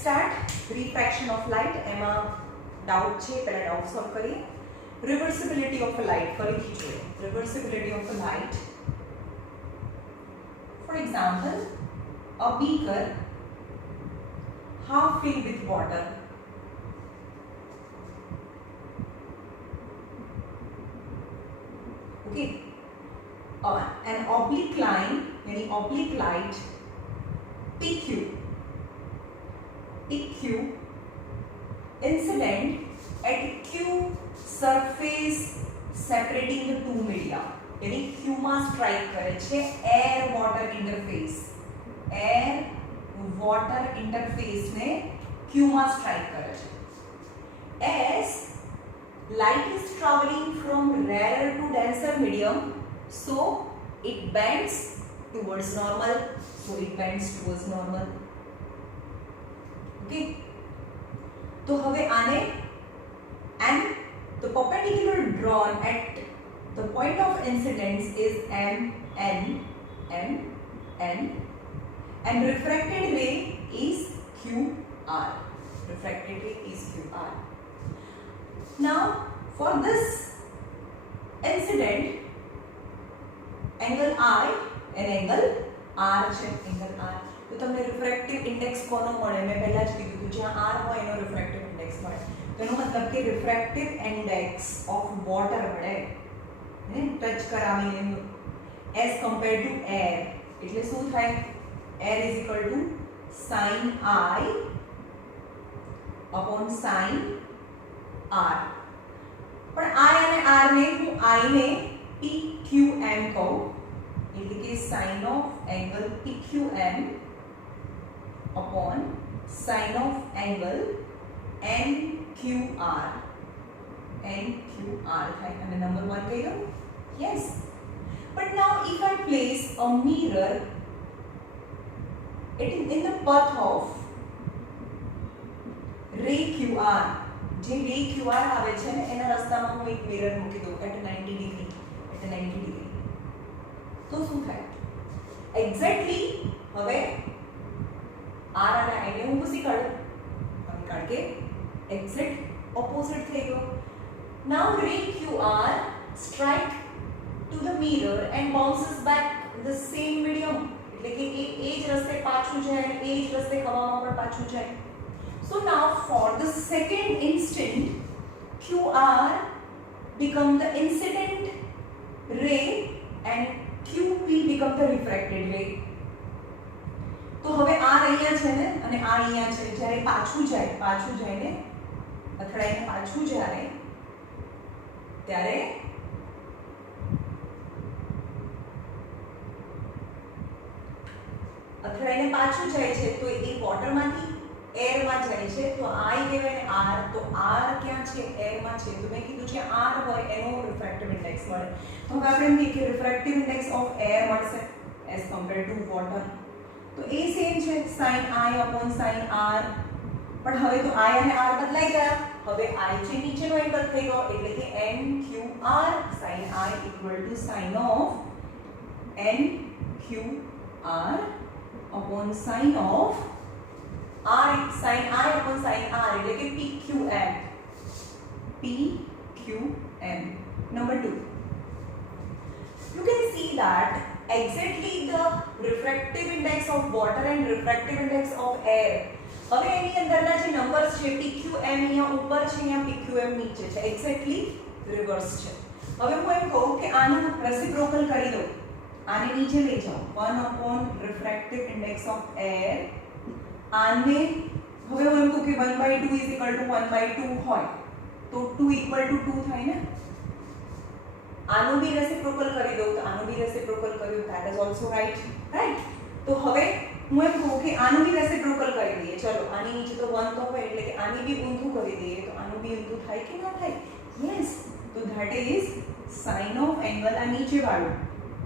start. Refraction of light. એમાં doubt છે, પહેલા doubt solve કરીએ. Reversibility of a light. ફરીથી જોઈએ. Reversibility of a light. For example, a beaker half filled with water. Okay. An oblique line, यानी oblique light, PQ incident at Q surface separating the two media, यानी Q માં strike કરે છે air water interface ને Q માં strike કરે છે. As light is traveling from rarer to denser medium, so it bends towards normal. Okay. तो હવે આને and the perpendicular drawn at the point of incidence is M and refracted ray is QR. Now for this incident, angle I and angle R છે. તો તમને refractive index કોનો મળે? મેં પહેલા જ કીધું હતું, જ્યાં R હોય એનો રિફ્રેક્ટિવ ઇન્ડેક્સ મળે. તો એનો મતલબ કે રિફ્રેક્ટિવ ઇન્ડેક્સ ઓફ વોટર મળે ને ટચ કરાવીને એઝ કમ્પેર ટુ એર. એટલે શું થાય? Air is equal two sin I upon sin R. પણ I અને R ને હું I ને PQM કહું, એટલે કે sin of angle PQM upon sin of angle NQR થાય. અને નંબર 1 કહી દઉં? Yes. But now if I place a mirror in the path of ray QR, જે ray QR આવે છે ને એના રસ્તામાં હું એક મિરર મૂકી દઉં at 90 degree, તો શું થાય? એક્ઝેક્ટલી હવે R અને I ને હું ઘૂસી કાઢું, કારણ કે એક્ઝેક્ટ ઓપોઝિટ થઈ ગયો. Now ray QR strike to the mirror and bounces back the same medium, એટલે કે એ જ રસ્તે પાછું જાય અને એ જ રસ્તે હવામાં પણ પાછું જાય. So now for the second instant, QR become the incident ray and QP become the refracted ray. તો હવે આ અહીંયા છે ને અને આ અહીંયા છે. જ્યારે પાછું જાય ને અથડાઈને પાછું જાય ત્યારે અથડાઈને પાછું જાય છે તો એ વોટરમાંથી એરમાં જાય છે. તો I કહેવાય ને R. તો R ક્યાં છે? એરમાં છે. તો મેં કીધું છે R હોય એનો રિફ્રેક્ટિવ ઇન્ડેક્સ મળે. તો હવે આપણે એમ કહીએ કે રિફ્રેક્ટિવ ઇન્ડેક્સ ઓફ એર મળશે એઝ કમ્પેર ટુ વોટર. તો એ સેમ છે sin I upon sin R. પણ હવે તો I અને R બદલાઈ ગયા. હવે I છે નીચેનો એંગલ થઈ ગયો, એટલે કે NQR. sin I equal to sin of NQR upon sin of R. sin I upon sin R એટલે કે PQM. Number 2, you can see that exactly the refractive index of water and refractive index of air. હવે એની અંદરના જે numbers છે PQM અહીંયા ઉપર છે, અહીંયા PQM નીચે છે, એક્ઝેક્ટલી રિવર્સ છે. હવે હું એમ કહું કે આનું રેસિપ્રોકલ કરી દઉં, આને નીચે લઈ જાઓ. 1 upon refractive index of air. આને હવે હું એમ કહું કે 1/2 is equal to 1/2 હોય તો 2 equal to 2 થાય ને. આનું બી રેસિપ્રોકલ કરી દઉં તો આનું બી રેસિપ્રોકલ કર્યું, that is also right. તો હવે હું એમ કહું કે આનું બી રેસિપ્રોકલ કરી દઈએ. ચલો આની નીચે તો 1 તો હોય એટલે કે આની બી ઊંધું કરી દઈએ તો આનું બી ઊંધું થાય કે ના થાય? યસ. તો that is sin of angle આ નીચે વાળું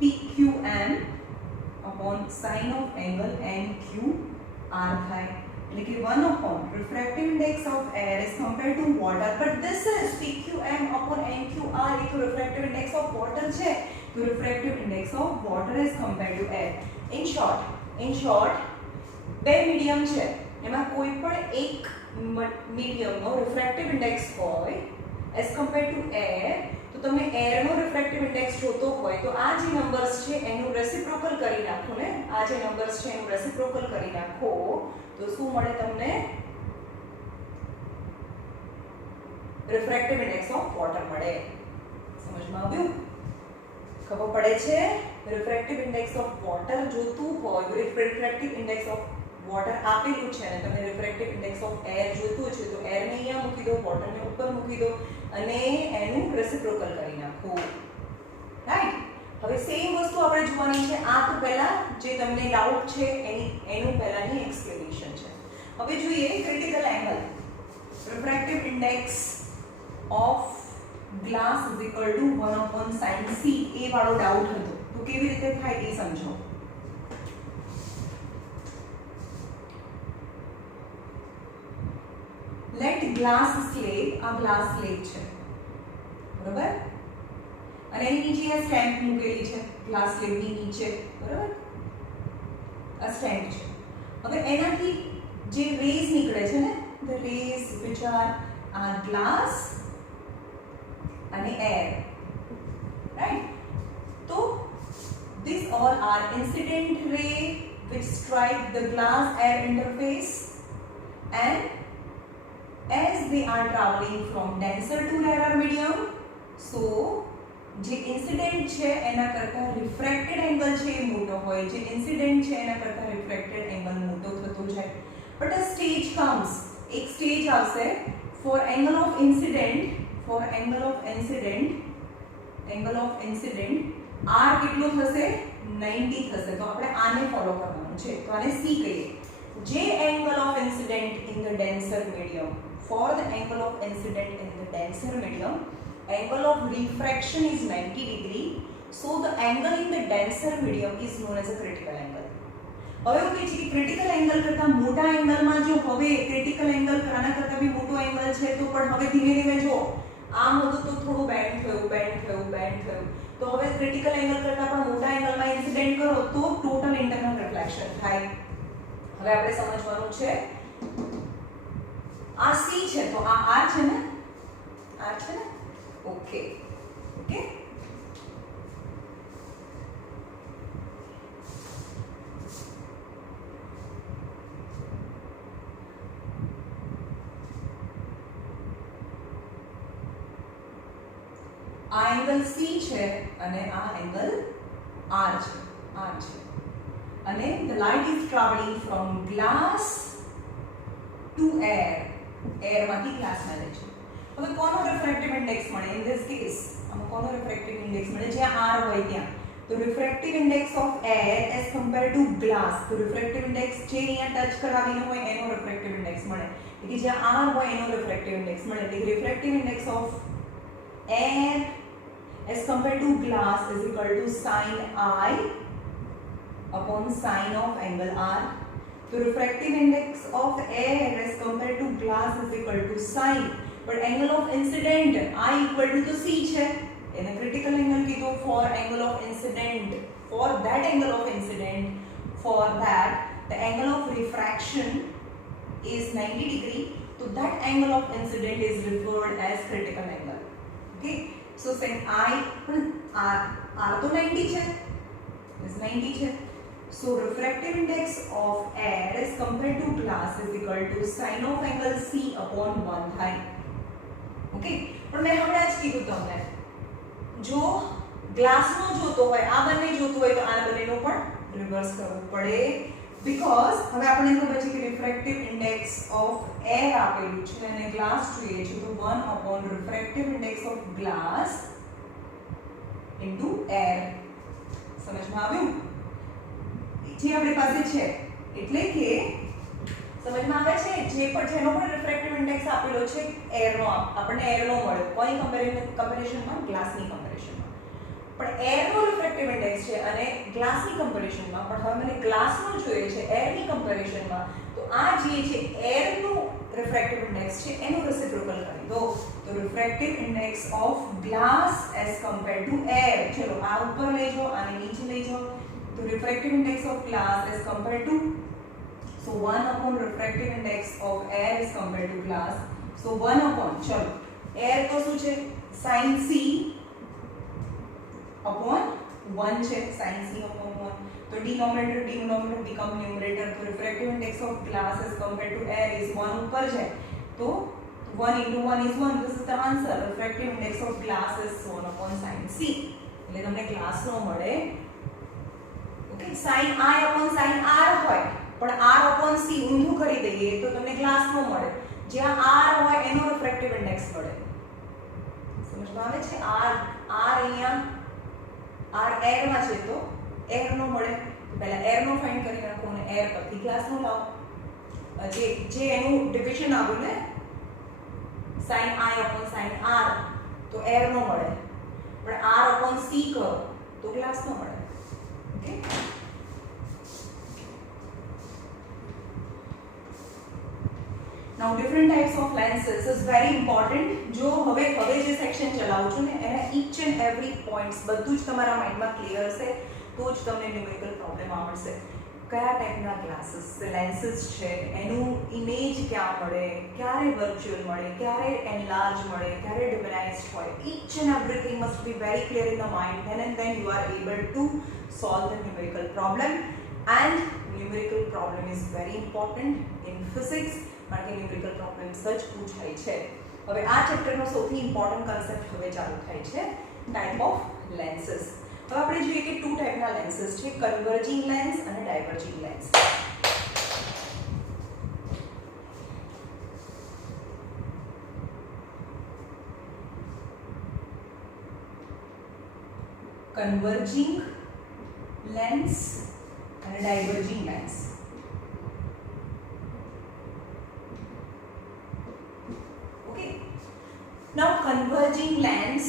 PQM upon sin of angle NQR થાય. એટલે કે 1 upon refractive index of air is compared to water, but this is PQM upon NQR. એ તો refractive index of water છે, તો refractive index of water is compared to air. In short બે medium છે, એમાં કોઈ પણ એક મીડિયમનો રિફ્રેક્ટિવ ઇન્ડેક્સ હોય એઝ કમ્પેર ટુ એર, તો તમે એરનો રિફ્રેક્ટિવ ઇન્ડેક્સ જોતો હોય તો આ જે નંબર્સ છે એનું રેસિપ્રોકલ કરી નાખો ને, આ જે નંબર્સ છે એનું રેસિપ્રોકલ કરી નાખો તો શું મળે તમને? રિફ્રેક્ટિવ ઇન્ડેક્સ ઓફ વોટર મળે. સમજમાં આવ્યું? ખબર પડે છે? રિફ્રેક્ટિવ ઇન્ડેક્સ ઓફ વોટર જોતું હોય, રિફ્રેક્ટિવ ઇન્ડેક્સ ઓફ વોટર આપેલું છે અને તમને રિફ્રેક્ટિવ ઇન્ડેક્સ ઓફ એર જોઈતું છે તો એરને અહીંયા મૂકી દો, વોટરને ઉપર મૂકી દો અને એનું રેસિપ્રોકલ કરી નાખો. રાઈટ? હવે સેમ વસ્તુ આપણે જોવાની છે. આ તો પહેલા જે તમને ડાઉટ છે એનું પહેલાની એક્સપ્લેનેશન છે. હવે જોઈએ critical angle. Refractive index of glass is equal to 1/sin c એ વાળો ડાઉટ હતો તો કેવી રીતે થાય એ સમજો. લેટ ગ્લાસ સ્લેબ, આ ગ્લાસ સ્લેબ છે બરોબર, અને એની નીચે આ સ્ટેમ્પ મૂકેલી છે ગ્લાસ સ્લેબની નીચે બરોબર, આ સ્ટેમ્પ છે. હવે એનાથી જે રેઝ નીકળે છે ને, the rays which are glass અને air, right? So these all are incident ray which strike the glass air interface, and as they are traveling from denser to rarer medium, so જે incident છે એના કરતા refracted angle છે એ મોટો હોય, જે incident છે એના કરતા રિફ્રેક્ટેડ એંગલ મોટો થતો જાય. બટ અ સ્ટેજ કમ્સ, એક સ્ટેજ આવશે for angle of incident, for angle of incident r કેટલો થશે? 90 થશે. તો આપણે આને ફોલો કરવાનું છે, તો આને c કહીએ. જે angle of incident in the denser medium, for the angle of incident in the denser medium, angle of refraction is 90 degree, so the angle in the denser medium is known as a critical angle. હવે એવું કહે છે કે critical angle કરતા મોટા એંગલમાં જો હવે critical angle આના કરતા બી મોટો એંગલ છે તો પણ હવે ધીમે ધીમે જો આમ હતું તો થોડું બેન્ડ થયું, તો હવે ક્રિટિકલ એંગલ કરતા પણ મોટા એંગલમાં ઇન્સિડન્ટ કરો તો ટોટલ ઇન્ટરનલ રિફ્લેક્શન થાય. હવે આપણે સમજવાનું છે આ c છે તો આ r છે ને, ઓકે. આ એંગલ c છે અને આ એંગલ r છે, અને the light is traveling from glass to air, એરમાંથી ગ્લાસમાં જાય છે. હવે કોનો રિફ્રેક્ટિવ ઇન્ડેક્સ મળે? ઇન ધીસ કેસ આમાં કોનો રિફ્રેક્ટિવ ઇન્ડેક્સ મળે? જ્યાં r હોય ત્યાં. તો refractive index of air as compare to glass, તો રિફ્રેક્ટિવ ઇન્ડેક્સ જે અહીંયા ટચ કરાવીને હોય એનો રિફ્રેક્ટિવ ઇન્ડેક્સ મળે, એટલે જ્યાં r હોય એનો રિફ્રેક્ટિવ ઇન્ડેક્સ મળે. એટલે refractive index of air as compared to glass is equal to sin I upon sin of angle R. So refractive index of air as compared to glass is equal to sin, but angle of incident I equal to c છે એને critical angle કીધું for angle of incident, for that angle of incident, for that the angle of refraction is 90 degree, so that angle of incident is referred as critical angle. Okay, so sin I r તો 90 છે, is 90 છે. So refractive index of air as compared to glass is equal to sin of angle c upon 1 થાય. Okay, પણ મેં હમણાં જ કીધું તમને જો ગ્લાસનો જોતો હોય, આ બંને જોતું હોય તો આ બંનેનો પણ રિવર્સ કરવું પડે, બીકોઝ હવે આપણને ખબર છે કે રિફ્રેક્ટિવ ઇન્ડેક્સ ઓફ એર આપેલું છે અને ગ્લાસ જોઈએ છે તો 1 upon refractive index of glass into air. સમજમાં આવ્યું? જે આપણી પાસે છે એટલે કે સમજમાં આવે છે જે પણ જેનો પણ રિફ્રેક્ટિવ ઇન્ડેક્સ આપેલો છે એરનો, આપણને એરનો મળ્યો કોની કમ્પેરિઝનમાં? ગ્લાસની કમ્પેરિઝનમાં. પણ એરનો રિફ્રેક્ટિવ ઇન્ડેક્સ છે અને ગ્લાસની કમ્પેરિઝનમાં, પણ હવે મને ગ્લાસનો જોઈએ છે એરની કમ્પેરિઝનમાં, તો આ જે છે એરનું રિફ્રેક્ટિવ ઇન્ડેક્સ છે એનું રેસિપ્રોકલ કરી દો. તો refractive index of glass as compare to air, ચલો આ ઉપર લઈ જાઓ, આને નીચે લઈ જાઓ. તો refractive index of glass as compared to So 1 upon refractive index of air is compared to glass. So 1 upon, चलो air तो શું છે sin c upon 1 છે, sin c upon 1. तो denominator become numerator. तो refractive index of glass as compared to air is 1 ऊपर जाए तो 1 into 1 is 1. This is the answer. Refractive index of glass is 1 upon sin c. એટલે તમને glass નો મળે. Okay, sin I upon sin r હોય પણ r upon c ઊંધું કરી દઈએ તો તમને ગ્લાસ નો મળે. જ્યાં r હોય એનો રિફ્રેક્ટિવ ઇન્ડેક્સ મળે. સમજમાં આવે છે? r અહીંયા r એર માં છે તો એર નો મળે. પહેલા એર નો ફાઇન્ડ કરી નાખો અને એર પરથી ગ્લાસ નો લાવો. જે એનું ડિવિઝન આવ્યું ને sin I upon sin r તો એર નો મળે પણ r upon c કરો તો ગ્લાસ નો મળે. Okay, now different types of lenses is very important. જો હવે જે સેક્શન ચલાવું છું ને એના each and every points બધું જ તમારા માઇન્ડમાં ક્લિયર છે તો જ તમને ન્યુમેરિકલ પ્રોબ્લેમ આવડશે. કયા ટાઈપના ગ્લાસીસ લેન્સીસ છે, એનું ઇમેજ ક્યાં મળે, ક્યારે વર્ચ્યુઅલ મળે, ક્યારે એનલાર્જ મળે, ક્યારે ડિમિનાઇઝ્ડ હોય. each and everything must be very clear in the mind, then and then you are able to solve the numerical problem. And numerical problem is very important in physics કારણ કે numerical problems જ પૂછાય છે. હવે આ ચેપ્ટરનો સૌથી important concept હવે ચાલુ થાય છે, ટાઈપ ઓફ લેન્સીસ. હવે આપણે જોઈએ કે ટુ ટાઈપના લેન્સીસ છે, કન્વર્જિંગ લેન્સ અને ડાયવર્જિંગ લેન્સ. કન્વર્જિંગ લેન્સ અને diverging lens. Now converging lens,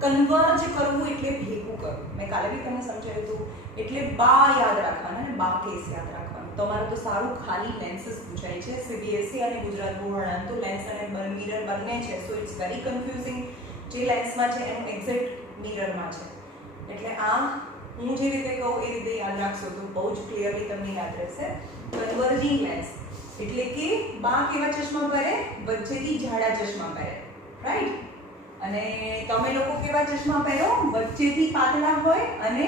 converge કરવું એટલે ભેગું કરવું. મેં કાલે બી તમને સમજાવ્યું હતું. એટલે બા યાદ રાખવાના ને બા કેસ યાદ રાખવાનું. તમારે તો સારું ખાલી લેન્સીસ પૂછાય છે. સીબીએસઈ અને ગુજરાત બોર્ડ તો લેન્સ અને મિરર બંને છે. So it's very confusing. જે લેન્સમાં છે એનું એક્ઝેક્ટ મિરરમાં છે. એટલે આ હું જે રીતે કહું એ રીતે યાદ રાખશો તો બહુ જ ક્લિયરલી તમને યાદ રહેશે. કન્વર્જિંગ લેન્સ એટલે કે બા કેવા ચશ્મા પહેરે? વચ્ચેથી જાડા ચશ્મા પહેરે, રાઈટ? અને તમે લોકો કેવા ચશ્મા પહેરો? વચ્ચેથી પાતળા હોય અને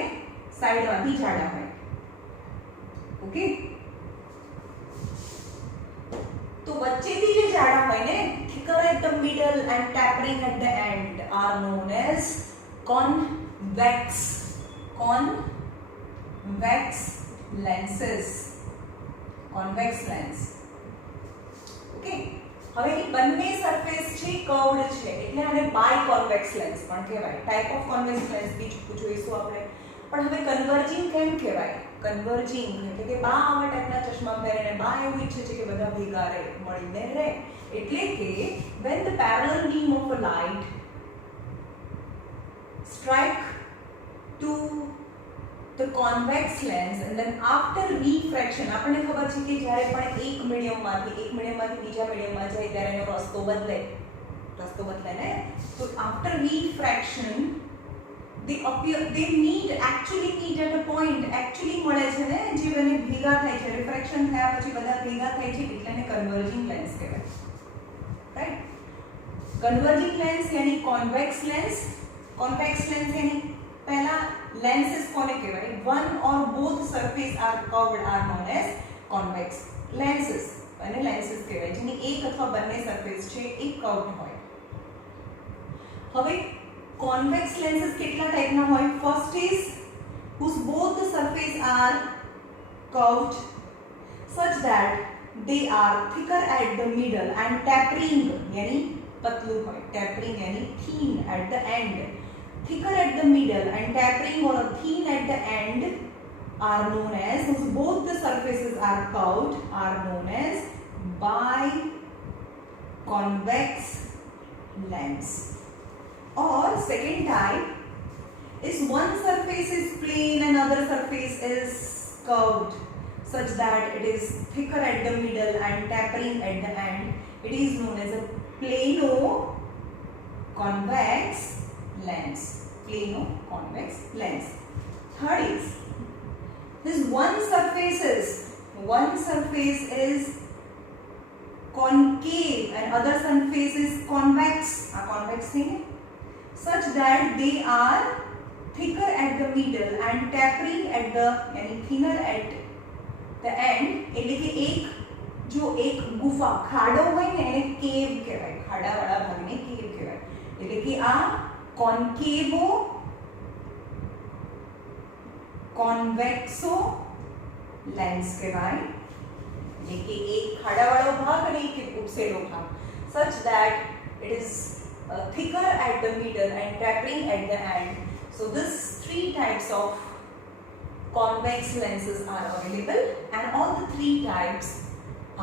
સાઈડમાંથી જાડા હોય. ઓકે, તો વચ્ચેથી જે જાડા હોય ને, thicker at the middle and tapering at the end are known as convex lenses. convex lens. Okay, હવે એ બંને સરફેસ છે કર્વડ છે એટલે આને બાય કોન્વેક્સ લેન્સ પણ કહેવાય. ટાઈપ ઓફ કોન્વેક્સ લેન્સ બી જોઈશું આપણે. પણ હવે કન્વર્જિંગ કેમ કહેવાય? કન્વર્જિંગ એટલે કે બા આવા ટાઈપના ચશ્મા પહેરીને બા એવું ઈચ્છે છે કે બધા ભેગા રહે, મળીને રહે. એટલે કે when the parallel beam of a light strike to the convex lens and then after refraction, આપણને ખબર છે કે જ્યારે પણ એક મીડિયમમાંથી બીજા મીડિયમમાં જાય ત્યારે એનો રસ્તો બદલાય ને. તો after refraction they actually meet at a point. actually મળે છે ને, જે બંને ભેગા થાય છે, રિફ્રેક્શન થયા પછી બધા ભેગા થાય છે એટલે એને કન્વર્જિંગ લેન્સ કહેવાય, રાઈટ? કન્વર્જિંગ લેન્સ યાની કોન્વેક્સ લેન્સ. કોન્વેક્સ લેન્સ યાની પહેલા lenses કોને કહેવાય? one or both surface are curved are known as convex lenses. અને lenses કહેવાય જેની એક અથવા બંને સરફેસ છે એ કર્વ્ડ હોય. હવે convex lenses કેટલા ટાઈપના હોય? first is whose both the surface are curved such that they are thicker at the middle and tapering यानी पतलू હોય. tapering यानी thin at the end. thicker at the middle and tapering or thin at the end are known as, both the surfaces are curved, are known as biconvex lens. Or second type is one surface is plane and other surface is curved such that it is thicker at the middle and tapering at the end. It is known as a plano-convex lens. Plano-convex lens. Third is this one surface is one surface is concave and other surface is convex, convex thing, such that they are thicker at the middle and tapering at the यानी thinner at the end. એટલે કે એક ગુફા ખાડો હોય ને એને કેવ કહેવાય, ખાડાવાળા ભાગને કેવ કહેવાય. એટલે કે આ કોન્કેવો કોન્વેક્સો લેન્સ કહેવાય. એટલે કે એક ખાડાવાળો ભાગ અને એક ઉપસેલો ભાગ, such that it is thicker at the middle and tapering at the end. So this three types of convex lenses are available and all the three types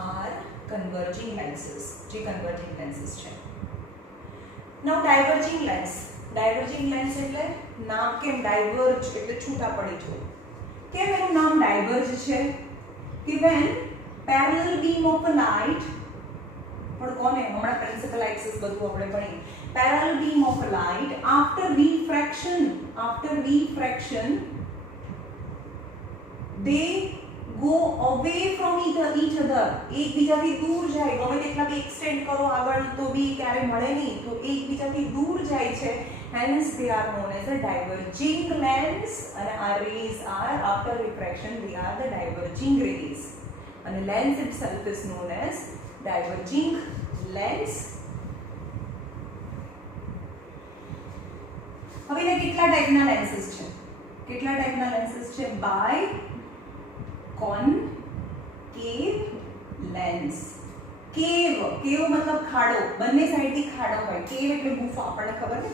are converging lenses. જે converging lenses છે. Now diverging lens. Diverging lens એટલે નામ કેમ diverge એટલે છૂટા પડી જવું. કેમ એનું નામ diverge છે? કે when parallel beam of a light, પણ કોને હમણાં પ્રિન્સિપલ એક્સિસ બધું આપણે ભણીએ. Parallel beam of a light after refraction they go away from each other. એકબીજાથી દૂર જાય, ગમે તેટલા બી એક્સટેન્ડ કરો આગળ તો બી ક્યારે મળે નહીં, તો એકબીજાથી દૂર જાય છે. Hence they are known as a diverging lens and our rays are after refraction they are the diverging rays. And the lens itself is known as diverging lens. હવે એને કેટલા ટાઈપના લેન્સીસ છે? Biconcave lens. કેવ मतलब ખાડો, બંને સાઈડથી ખાડો હોય. કેવ એટલે ગુફા, આપણને ખબર ને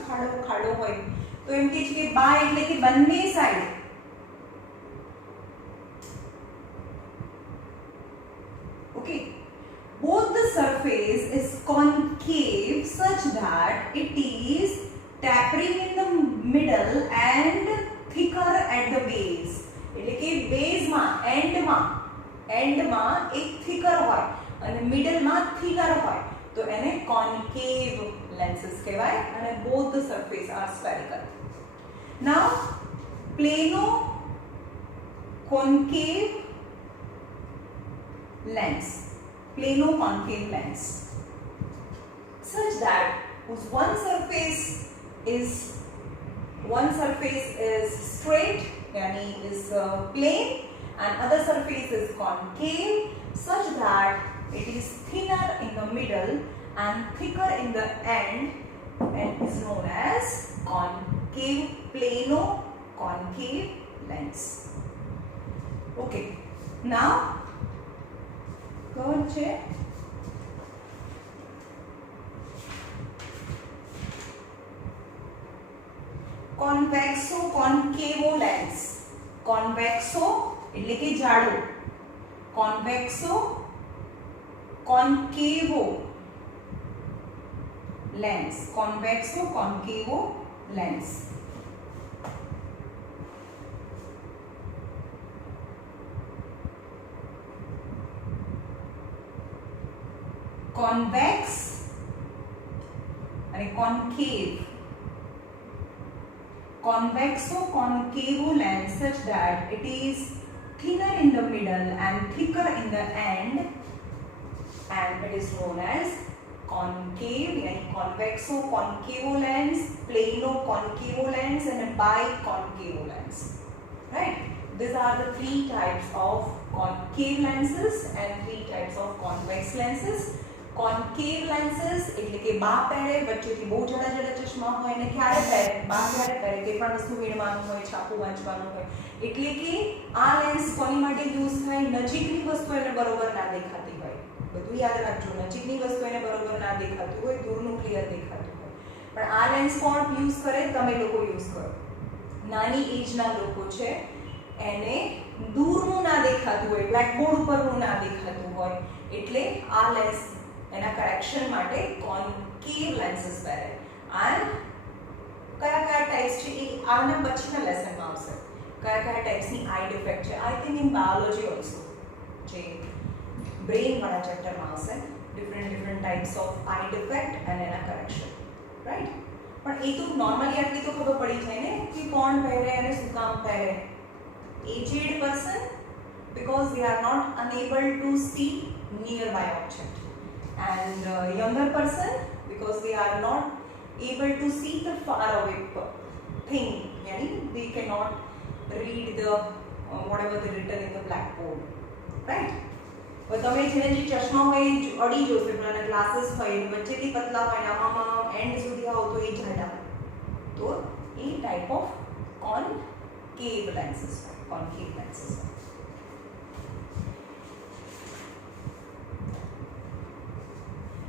ખાડો હોય, તો એમ કે છે કે બાય એટલે કે બંને side. Okay, both the surface is concave such that it is tapering in the middle and thicker at the base. એટલે કે બેઝમાં એન્ડમાં એક થિકર હોય અને મિડલમાં થિનર હોય, તો એને કોન્કેવ લેન્સીસ કહેવાય. અને both the surface are spherical. Now plano concave lens such that whose one surface is straight, yani is plane, and other surface is concave, such that it is thinner in the middle and thicker in the end, and is known as plano concave lens. Okay, now third છે convexo concavo lens. convexo એટલે કે જાડો, convexo concavo lens. convexo concavo lens. convex અને concave. Convexo concavo lens such that it is thinner in the middle and thicker in the end, and it is known as concave, yani convexo concavo lens, plano concavo lens, and biconcavo lens. Right? These are the three types of concave lenses and three types of convex lenses. Concave lenses એટલે કે બા પહેરે, વચ્ચેથી બહુ જાડા ચશ્મા હોય અને ક્યારે પહેરે? બા ક્યારે પહેરે? કોઈ પણ વસ્તુ વીણવાનું હોય, છાપું વાંચવાનું હોય, એટલે કે આ લેન્સ કોની માટે યુઝ થાય? નજીકની વસ્તુ એને બરોબર ના દેખાતી હોય. બધું યાદ રાખજો, નજીકની વસ્તુ એને બરોબર ના દેખાતું હોય, દૂરનું ક્લિયર દેખાતું હોય. પણ આ લેન્સ કોણ યુઝ કરે? તમે લોકો યુઝ કરો. નાની એજના લોકો છે એને દૂરનું ના દેખાતું હોય, બ્લેકબોર્ડ ઉપરનું ના દેખાતું હોય, એટલે આ લેન્સ એના કરેક્શન માટે કોન્કેવ લેન્સીસ પહેરે. અને કયા ટાઈપ્સ છે એ આના પછીના લેસનમાં આવશે. કયા ટાઈપ્સની આઈ ડિફેક્ટ છે. I think in biology also જે બ્રેઇનવાળા ચેપ્ટરમાં આવશે. Different types of I defect અને એના કરેક્શન. રાઈટ? પણ એ તો નોર્મલી આટલી તો ખબર પડી જાય ને કે કોણ પહેરે અને શું કામ પહેરે. Aged person because they are not unable to see nearby object, and younger person because they are not able to see the far away thing, yani they cannot read the whatever they written in the blackboard, right? હવે તમે જેને જે ચશ્મા હોય એ અડી જોશે, પેલા glasses હોય વચ્ચેથી પતલા હોય આમાં એન્ડ સુધી આવો તો એ જાડા હોય, તો એ ટાઈપ ઓફ concave lenses હોય, concave lenses હોય.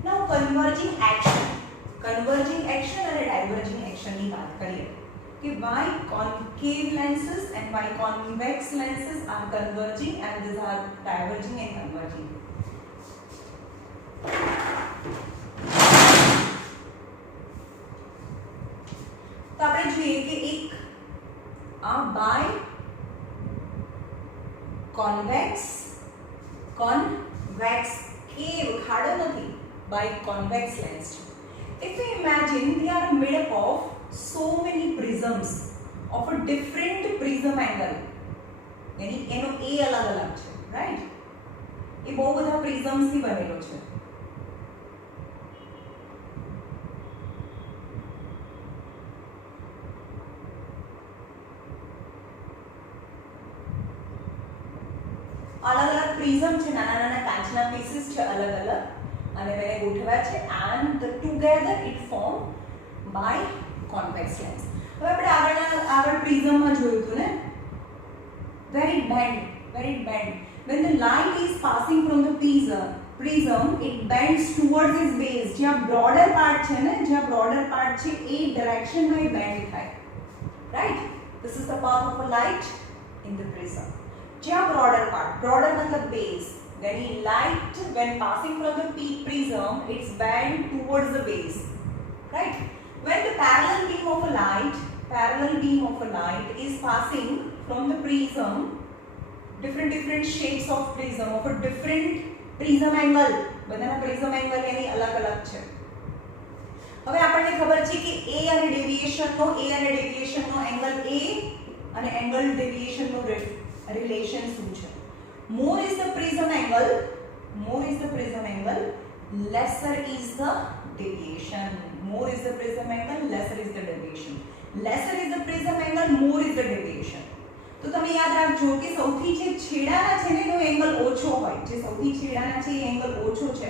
Now converging action અને diverging action ની વાત કરીએ कि why concave lenses and why convex lenses are converging and these are diverging and converging. तो આપણે જોઈએ કે એક આ બાય કોન્વેક્સ કેવ ખાડો નથી, by convex lens. If we imagine they are made up of so many prisms of a different prism angle, यानी એનો a અલગ અલગ છે, રાઈટ? એ બહુ બધા પ્રિઝમ્સ થી બનેલો છે. અલગ અલગ પ્રિઝમ છે, નાના નાના કાચના પીસીસ છે અલગ અલગ, અને તેને ગોઠવ્યા છે, and together it form by convex lens. હવે આપણે આગળ પ્રિઝમમાં જોયું હતું ને, where it bend when the light is passing from the prism it bends towards its base. જ્યાં broader part છે ને, જ્યાં broader part છે એ direction માં bend થાય, right? This is the path of a light in the prism. જ્યાં broader मतलब base, then light when passing from the prism it's bend towards the base, right? When the parallel beam of a light is passing from the prism, different shapes of prism of a different prism angle, બધાના prism angle એની અલગ અલગ છે. હવે આપણને ખબર છે કે a અને deviation નો angle a અને angle deviation નો relation શું છે? More is the prism angle, lesser is the deviation. More is the prism angle, lesser is the deviation. Lesser is the prism angle, more is the deviation. તો તમે યાદ રાખજો કે સૌથી જે છેડાના છે ને એનો એંગલ ઓછો હોય, જે સૌથી છેડાના છે એ એંગલ ઓછો છે,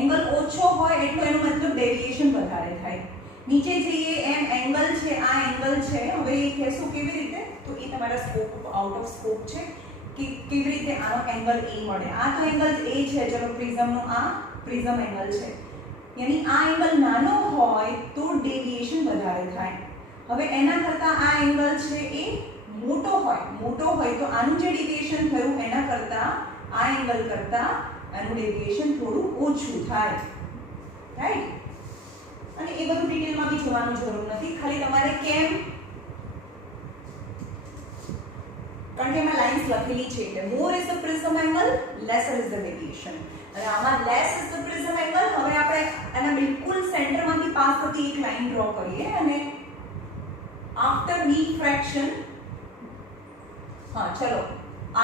એંગલ ઓછો હોય એટલે એનો મતલબ ડેવિએશન વધારે થાય. નીચે જઈએ એમ એંગલ છે, આ એંગલ છે, હવે એ કહેશું કેવી રીતે? તો એ તમારા સ્કોપ આઉટ ઓફ સ્કોપ છે કે કેવી રીતે આનો એંગલ એ મળે. આ તો એંગલ એ છે, ચલો પ્રિઝમનો આ પ્રિઝમ એંગલ છે, યાની આ એંગલ નાનો હોય તો ડેવિએશન વધારે થાય. હવે એના કરતા આ એંગલ છે એ મોટો હોય તો આનું જે ડેવિએશન થયું એના કરતા આ એંગલ કરતા આનું ડેવિએશન થોડું ઓછું થાય, રાઈટ? અને એ બધું ડિટેલમાં બી જોવાનું જરૂર નથી, ખાલી તમારે કેમ, કારણ કે એમાં લાઇન્સ લખેલી છે એટલે more is the prism angle, lesser is the deviation. અને આમાં less is the prism angle. હવે આપણે એના બિલકુલ સેન્ટરમાંથી પાસ થતી એક લાઈન ડ્રો કરીએ અને આફ્ટર રિફ્રેક્શન, હા ચલો,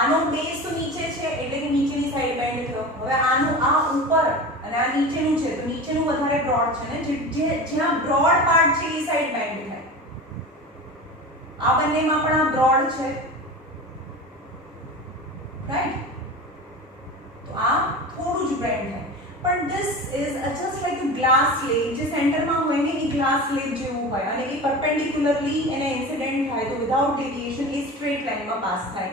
આનો બેઝ તો નીચે છે એટલે કે નીચેની સાઈડ બેન્ડ થયો. હવે આનું આ ઉપર અને આ નીચેનું છે તો નીચેનું વધારે બ્રોડ છે ને, જ્યાં બ્રોડ પાર્ટ છે એ સાઈડ બેન્ડ થાય. આ બંનેમાં પણ આ બ્રોડ છે, રાઈટ? તો આ થોડું જ બેન્ડ થાય. પણ this is just like a glass slab, જે સેન્ટરમાં હોય ને એ ગ્લાસ સ્લેબ જેવું હોય અને એ પરપેન્ડિક્યુલરલી એને ઇન્સિડન્ટ થાય તો વિધાઉટ ડેવિએશન એ સ્ટ્રેટ લાઈનમાં પાસ થાય.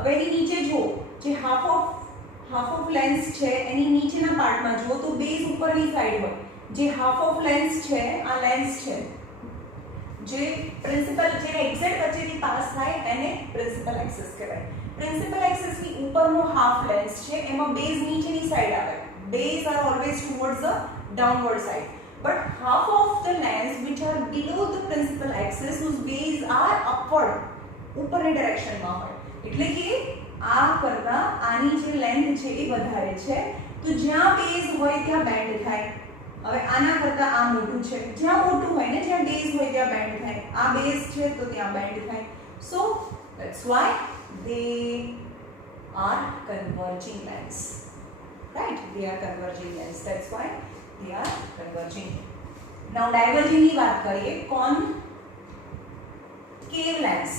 હવે એની નીચે જો જે હાફ ઓફ લેન્સ છે એની નીચેના પાર્ટમાં જુઓ તો બેઝ ઉપરની સાઈડ હોય. જે હાફ ઓફ લેન્સ છે, આ લેન્સ છે જે પ્રિન્સિપલ જે એક્ઝેક્ટ વચ્ચેથી પાસ થાય એને પ્રિન્સિપલ એક્સિસ કહેવાય. પ્રિન્સિપલ એક્સિસની ઉપરનો હાફ લેન્સ છે એમાં બેઝ નીચેની સાઈડ આવે. Bays are always towards the downward side, but half of the lens which are below the principal axis whose bays are upward, ઉપરની ડિરેક્શનમાં હોય. એટલે કે આ કરતા આની જે લેન્થ છે એ વધારે છે તો જ્યાં બેઝ હોય ત્યાં બેન્ડ થાય. હવે આના કરતા આ મોટું છે, જ્યાં મોટું હોય ને જ્યાં બેઝ હોય ત્યાં બેન્ડ થાય. આ બેઝ છે તો ત્યાં બેન્ડ થાય. So that's why they are converging lens, right? They are converging lens, that's why they are converging. Now diverging ની વાત કરીએ, concave lens.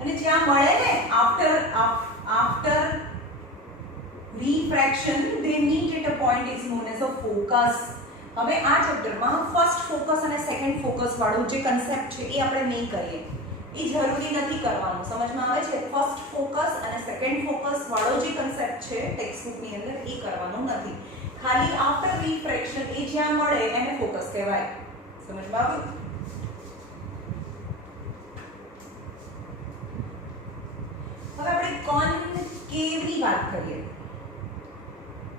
અને જ્યાં મળે ને after refraction they meet at a point is known as a focus. હવે આ ચેપ્ટરમાં first focus અને સેકન્ડ ફોકસ વાળું જે કન્સેપ્ટ છે એ આપણે નહીં કરીએ, એ જરૂરી નથી કરવાનું, સમજમાં આવે છે? ફર્સ્ટ ફોકસ અને સેકન્ડ ફોકસ વાળો જે કન્સેપ્ટ છે ટેક્સ્ટબુકની અંદર એ કરવાનું નથી. ખાલી આફ્ટર રિફ્રેક્શન એ જ્યાં મળે એને ફોકસ કહેવાય. સમજમાં આવ્યું? હવે આપણે કોન્કેવ ની વાત કરીએ.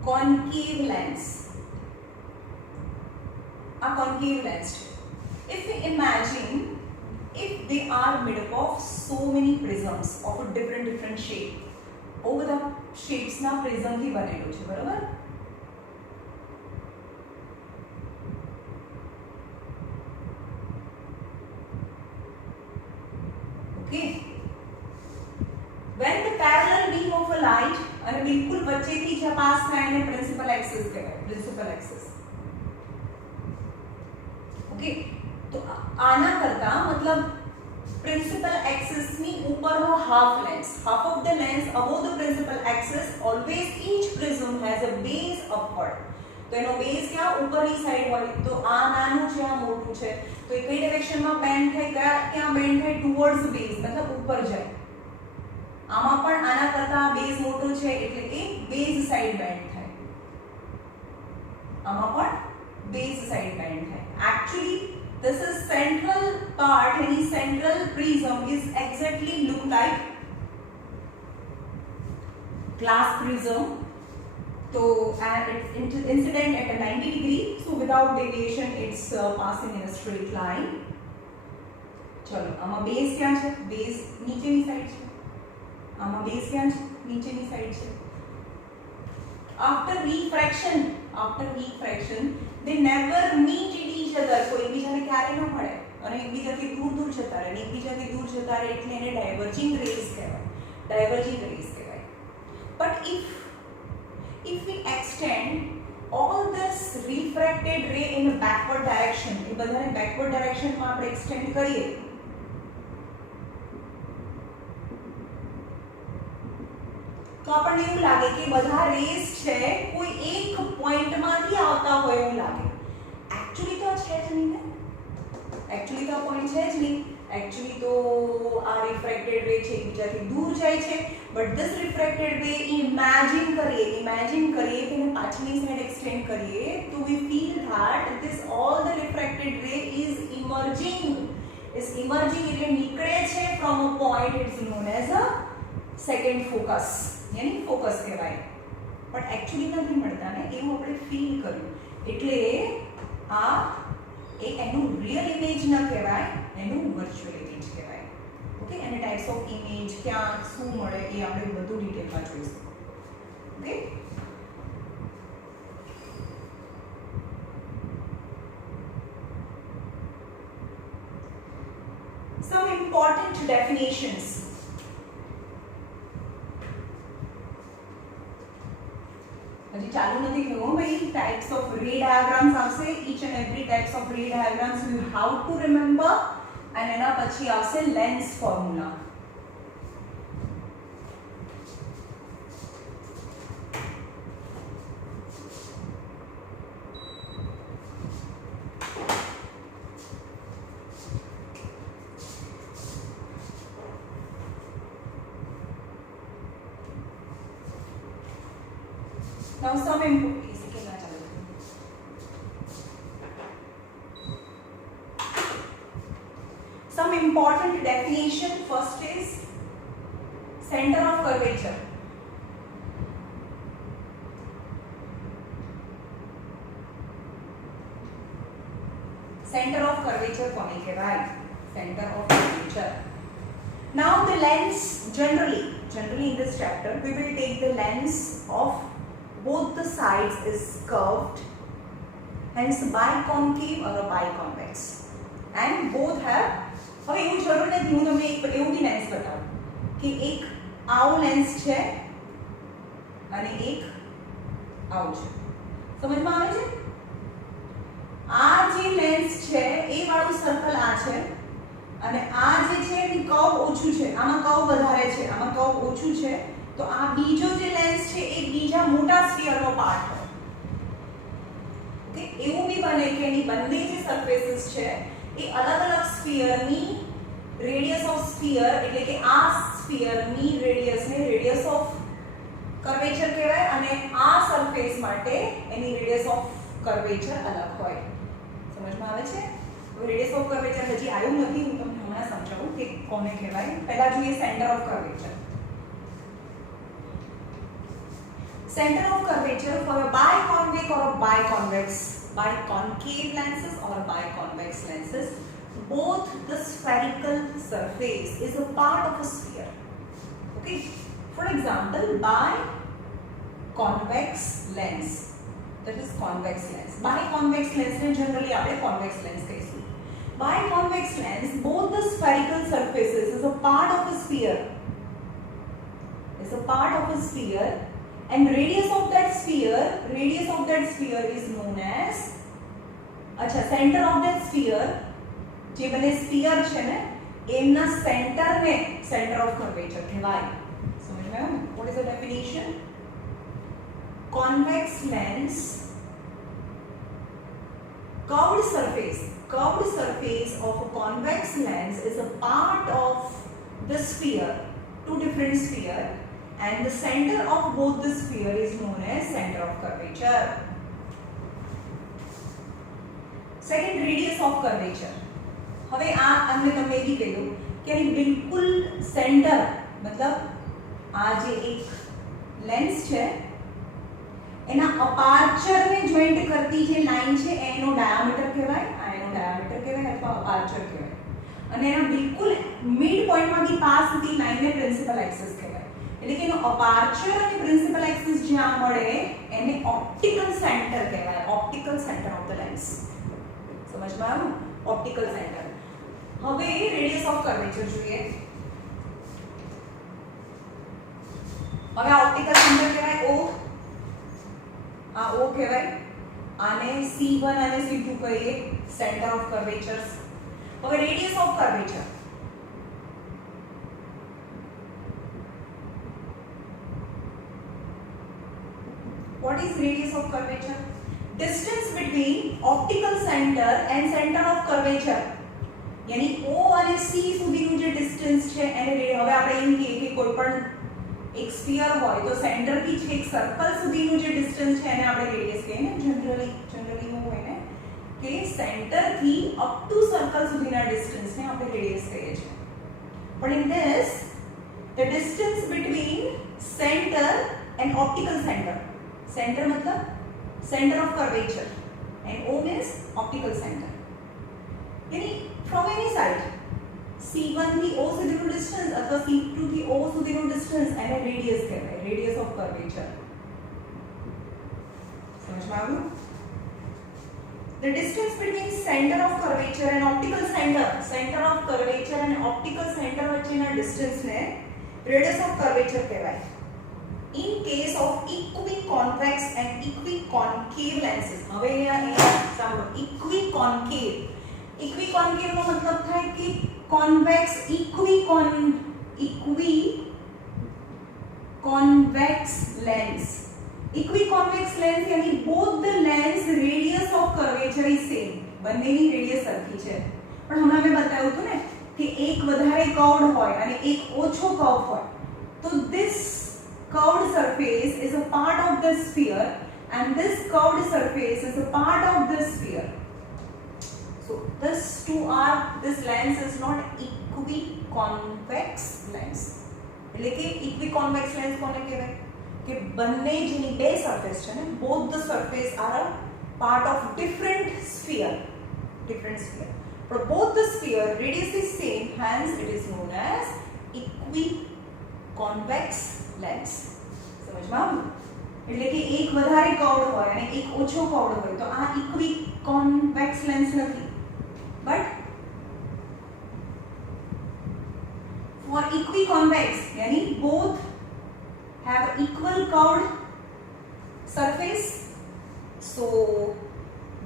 કોન્કેવ lens, a concave lens. If we imagine, if they are made up of so many prisms of a different shape, all the shapes na prism થી બનેલું છે, બરાબર? Okay. When the parallel beam of a light અને બિલકુલ વચ્ચેથી જે pass થાય એને પ્રિન્સિપલ એક્સિસ કહેવાય, પ્રિન્સિપલ એક્સિસ. ओके, तो आना करता मतलब प्रिंसिपल एक्सिस ની ઉપરનો half lens, half of the lens above the principal axis, always each prism has a base upward. તો એનો બેઝ ક્યાં ઉપરની સાઈડ હોય, તો આ નાનું છે આ મોટું છે, તો એ કઈ ડાયરેક્શનમાં બેન્ડ થાય, ક્યાં બેન્ડ થાય? ટુવર્ડ્સ બેઝ, મતલબ ઉપર જાય. આમાં પણ આના કરતા બેઝ મોટો છે એટલે એ બેઝ સાઈડ બેન્ડ થાય, આમાં પણ બેઝ સાઈડ બેન્ડ થાય. Actually, this is central part, any central prism is exactly look like glass prism. So, and it's incident at a 90 degree. So, without deviation, it's passing in a straight line. चलो, आमा base क्या है? Base नीचे की side है. आमा base क्या है? नीचे की साइड है. After refraction, they never meet each other. કોઈ એકબીજાને ક્યારે ન મળે અને એકબીજાથી દૂર જતા રહે, એકબીજાથી દૂર જતા રહે એટલે એને ડાયવર્જિંગ રેઝ કહેવાય, ડાયવર્જિંગ રેઝ કહેવાય. But if we extend all this refracted ray in a backward direction, એ બધાને backward direction માં આપણે extend કરીએ, તો આપણને એવું લાગે કે બધા રેઝ છે કોઈ એક પોઈન્ટમાંથી આવતા હોય એવું લાગે. एक्चुअली तो છે જ નહીં ને, एक्चुअली તો આ પોઈન્ટ છે જ નહીં. एक्चुअली તો આ રિફ્રેક્ટેડ રે છે એકબીજાથી દૂર જાય છે, but this refracted ray imagine કરીએ કે એને પાછળની સાઈડ એક્સટેન્ડ કરીએ, તો we feel that this all the refracted ray is emerging એટલે નીકળે છે from a point, it's known as a second focus, यानी फोकस કહેવાય. પણ एक्चुअली નથી મળતા ને, એવું આપણે ફીલ કર્યું એટલે આ એ એનું રિયલ ઇમેજ ન કહેવાય, એનું વર્ચ્યુઅલ ઇમેજ કહેવાય. ઓકે, અને ટાઈપ્સ ઓફ ઇમેજ ક્યાં શું મળે એ આપણે વધુ ડિટેલમાં જોઈશું. Okay, some important definitions. હજી ચાલુ નથી થયું ભાઈ. ટાઈપ્સ ઓફ રે ડાયાગ્રામ્સ આવશે, each and every types of ray diagrams you have to remember, અને એના પછી આવશે lens formula. Now some important definition. First is center of curvature. Center of curvature કોને કહેવાય? Center of curvature. Now the lens generally in this chapter we will take the lens of both the sides is curved, hence biconcave or a biconvex, and both have હવે એવું જરૂર નથી, હું તમને એક એવું બી લેન્સ બતાવું કે એક આવો લેન્સ છે અને એક આવો છે. સમજમાં આવે છે? આ જે લેન્સ છે એ વાળું સર્કલ આ છે અને આ જે છે એની કર્વ ઓછું છે, આમાં કર્વ વધારે છે, આમાં કર્વ ઓછું છે. તો આ બીજો જે લેન્સ છે એ બીજા મોટા સ્ફિયરનો પાર્ટ હોય. ઓકે, એવું બી બને કે એની બંને જે સરફેસીસ છે એ અલગ અલગ સ્ફિયરની રેડિયસ ઓફ સ્ફિયર, એટલે કે આ સ્ફિયરની રેડિયસને રેડિયસ ઓફ કર્વેચર કહેવાય અને આ સરફેસ માટે એની રેડિયસ ઓફ કર્વેચર અલગ હોય. સમજમાં આવે છે? રેડિયસ ઓફ કર્વેચર હજી આવ્યું નથી, હું તમને હમણાં સમજાવું કે કોને કહેવાય. પહેલા જોઈએ centre of curvature. Center of curvature for a biconvex or a biconcave lenses or biconvex lenses, both the spherical surface is a part of a sphere. Okay, for example, biconvex lens, that is convex lens. Biconvex lens ne generally આપણે convex lens કહીશું. Biconvex lens, both the spherical surfaces is a part of a sphere. Is a part of a sphere. And radius of that sphere is known as, अच्छा, center of that sphere, જે બને sphere છે ને એમના center ને center of curvature કહેવાય. સમજ में आया? What is the definition? Convex lens, curved surface of a convex lens is a part of the sphere, two different sphere. And the center of both the sphere is known as center of curvature. Second, radius of curvature. હવે આ અમે તમને એ બી કહ્યું કે એની બિલકુલ centre, મતલબ આ જે એક લેન્સ છે એના અપાર્ચરને જોઈન્ટ કરતી જે લાઈન છે એનો ડાયામીટર કહેવાય, આ એનો ડાયામીટર કહેવાય અથવા અપાર્ચર કહેવાય. અને એના બિલકુલ મિડ પોઈન્ટમાંથી પાસ થતી લાઈનને પ્રિન્સિપલ એક્સિસ કહેવાય. એટલે કે એનો અપાર્ચર અને પ્રિન્સિપલ એક્સિસ જ્યાં મળે એને ઓપ્ટિકલ સેન્ટર કહેવાય. Optical centre of the lens. સમજમાં આવ્યું? Optical centre. હવે રેડિયસ ઓફ કર્વેચર જોઈએ. હવે આ ઓપ્ટિકલ સેન્ટર કહેવાય O, આ O કહેવાય, આને C1 અને C2 કહીએ, સેન્ટર ઓફ કર્વેચર્સ. હવે radius of curvature. What is radius of curvature? Distance between optical center and center of curvature. यानी O અને C સુધીનું જે ડિસ્ટન્સ છે એને હવે આપણે એમ કહીએ કે કોઈ પણ એક સ્ફિયર હોય તો સેન્ટર થી છેક સર્કલ સુધીનું જે ડિસ્ટન્સ છે એને આપણે રેડિયસ કહીએ ને. જનરલી એવું હોય ને કે સેન્ટર થી અપ ટુ સર્કલ સુધીના ડિસ્ટન્સને આપણે રેડિયસ કહીએ છીએ. પણ in this the distance between center and optical center, center मतलब center of curvature and O means optical center. यानी from any side C1 થી O સુધીનું ડિસ્ટન્સ અથવા C2 થી O સુધીનું ડિસ્ટન્સ એને રેડિયસ કહેવાય, રેડિયસ ઓફ કર્વેચર. સમજમાં આવ્યું? The distance between center of curvature and optical center of curvature and optical center વચ્ચેના ડિસ્ટન્સને રેડિયસ ઓફ કર્વેચર કહેવાય. In case of equiconvex and equiconcave lenses. હવે અહીંયા સાંભળો, equiconcave નો મતલબ થાય કે convex equiconvex lens. Equiconvex lens यानी both the lens radius of curvature is same. બંનેની રેડિયસ સરખી છે. પણ હમણાં મેં બતાવ્યું હતું ને કે એક વધારે કર્વડ હોય અને એક ઓછો કર્વ હોય. તો this curved surface is a part of the sphere and this curved surface is a part of the sphere. So this lens is not equiconvex lens. એટલે કે equiconvex lens કોને કહેવાય? કે બંને જેની બે સરફેસ છે ને, both the surface are a part of different sphere. But both the sphere radius is same, hence it is known as equiconvex lens. સમજમાં આવ્યું? એટલે કે એક વધારે કર્વડ હોય અને એક ઓછો કર્વડ હોય તો આ equiconvex lens નથી, but For equiconvex यानी both have equal curved surface, so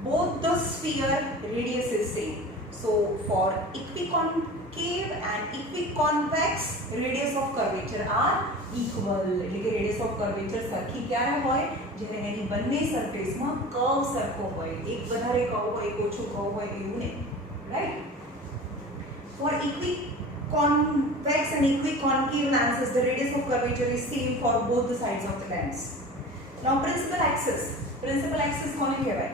both the sphere radius is same. So for equiconcave and equiconvex radius of curvature are equal. એટલે કે radius of curvature સરખી ક્યારે હોય? જ્યારે એની બંને સરફેસમાં કર્વ સરખો હોય, એક વધારે કર્વ હોય એક ઓછું કર્વ હોય એવું નહીં, right? For equiconvex and equiconcave lenses the radius of curvature is same for both the sides of the lens. Now principal axis કોને કહેવાય?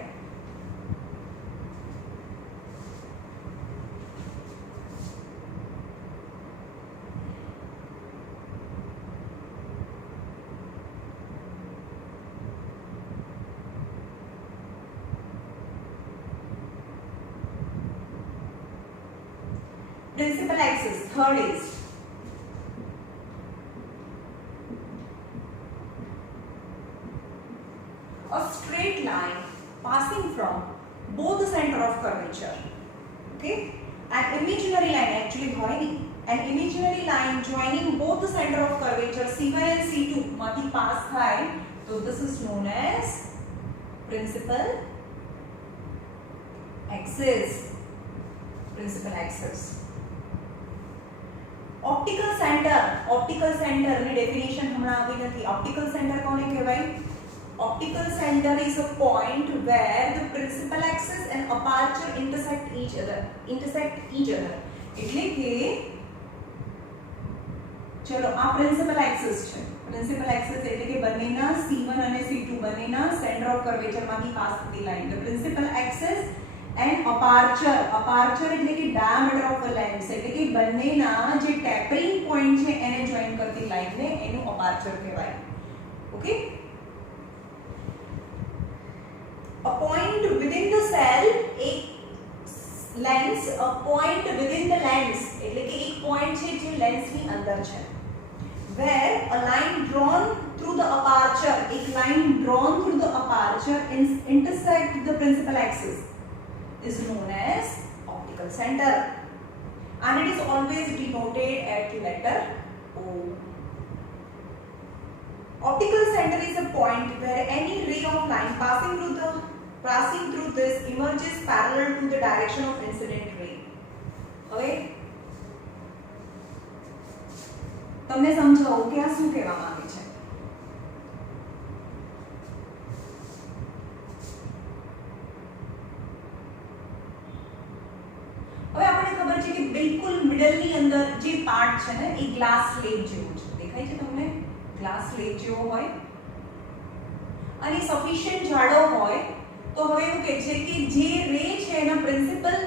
Principal axis, third is a straight line passing from both the center of curvature. Okay, an imaginary line actually an imaginary line joining both the center of curvature C1 and C2 માંથી pass થાય, so this is known as principal axis. Principal axis. Optical center ની definition હમણાં આવી નથી. Optical center કોને કહેવાય? Optical center is a point where the principal axis and aperture intersect each other. એટલે કે ચલો આ principal axis છે. Principal axis એટલે કે બંનેના C1 અને C2 બંનેના center of curvature માંથી પાસ થતી line. The principal axis and aperture એટલે કે diameter of a lens એટલે કે બંનેના જે tapering point છે એને જોઈન કરતી લાઈનને એનું aperture કહેવાય. Okay, a point within the cell, એક lens, a point within the lens એટલે કે એક point છે જે લેન્સની અંદર છે. Where a line drawn through the aperture, એક line drawn through the aperture intersect the principal axis is known as optical center, and it is always denoted at letter O. Optical center is a point where any ray of light passing through this emerges parallel to the direction of incident ray. હવે તમને સમજાવો કે આ શું કહેવામાં આવે છે? હવે આપણે ખબર છે કે બિલકુલ મિડલની અંદર જે પાર્ટ છે ને એ ગ્લાસ સ્લેબ જેવું છે. દેખાય છે તમને? ગ્લાસ સ્લેબ જેવો હોય અને સફિશિયન્ટ જાડો હોય તો હવે એવું કહે છે કે જે રે છે એના પ્રિન્સિપલ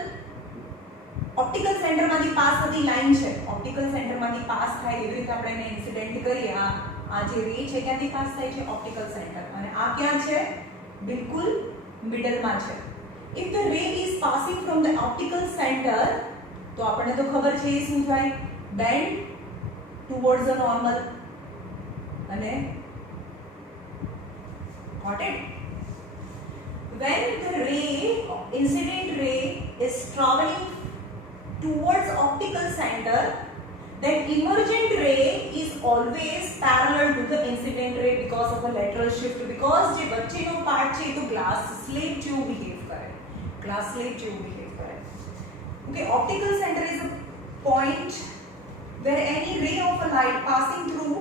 ઓપ્ટિકલ સેન્ટરમાંથી પાસ થતી લાઈન છે, ઓપ્ટિકલ સેન્ટરમાંથી પાસ થાય એવી રીતે આપણે એને ઇન્સિડન્ટ કરીએ. આ જે રે છે ક્યાંથી પાસ થાય છે? Optical centre. અને આ ક્યાં છે? બિલકુલ મિડલમાં છે. If the ray is passing from the optical center, તો આપણને તો ખબર છે એ શું થાય? Bend towards the normal. અને got it? When the ray, incident ray, is traveling towards optical center, then emergent ray is always parallel to the incident ray because of a lateral shift, because જે વચ્ચેનો part છે એ તો glass slab જેવું behave કરે. Okay, optical center is a point where any ray of a light passing through,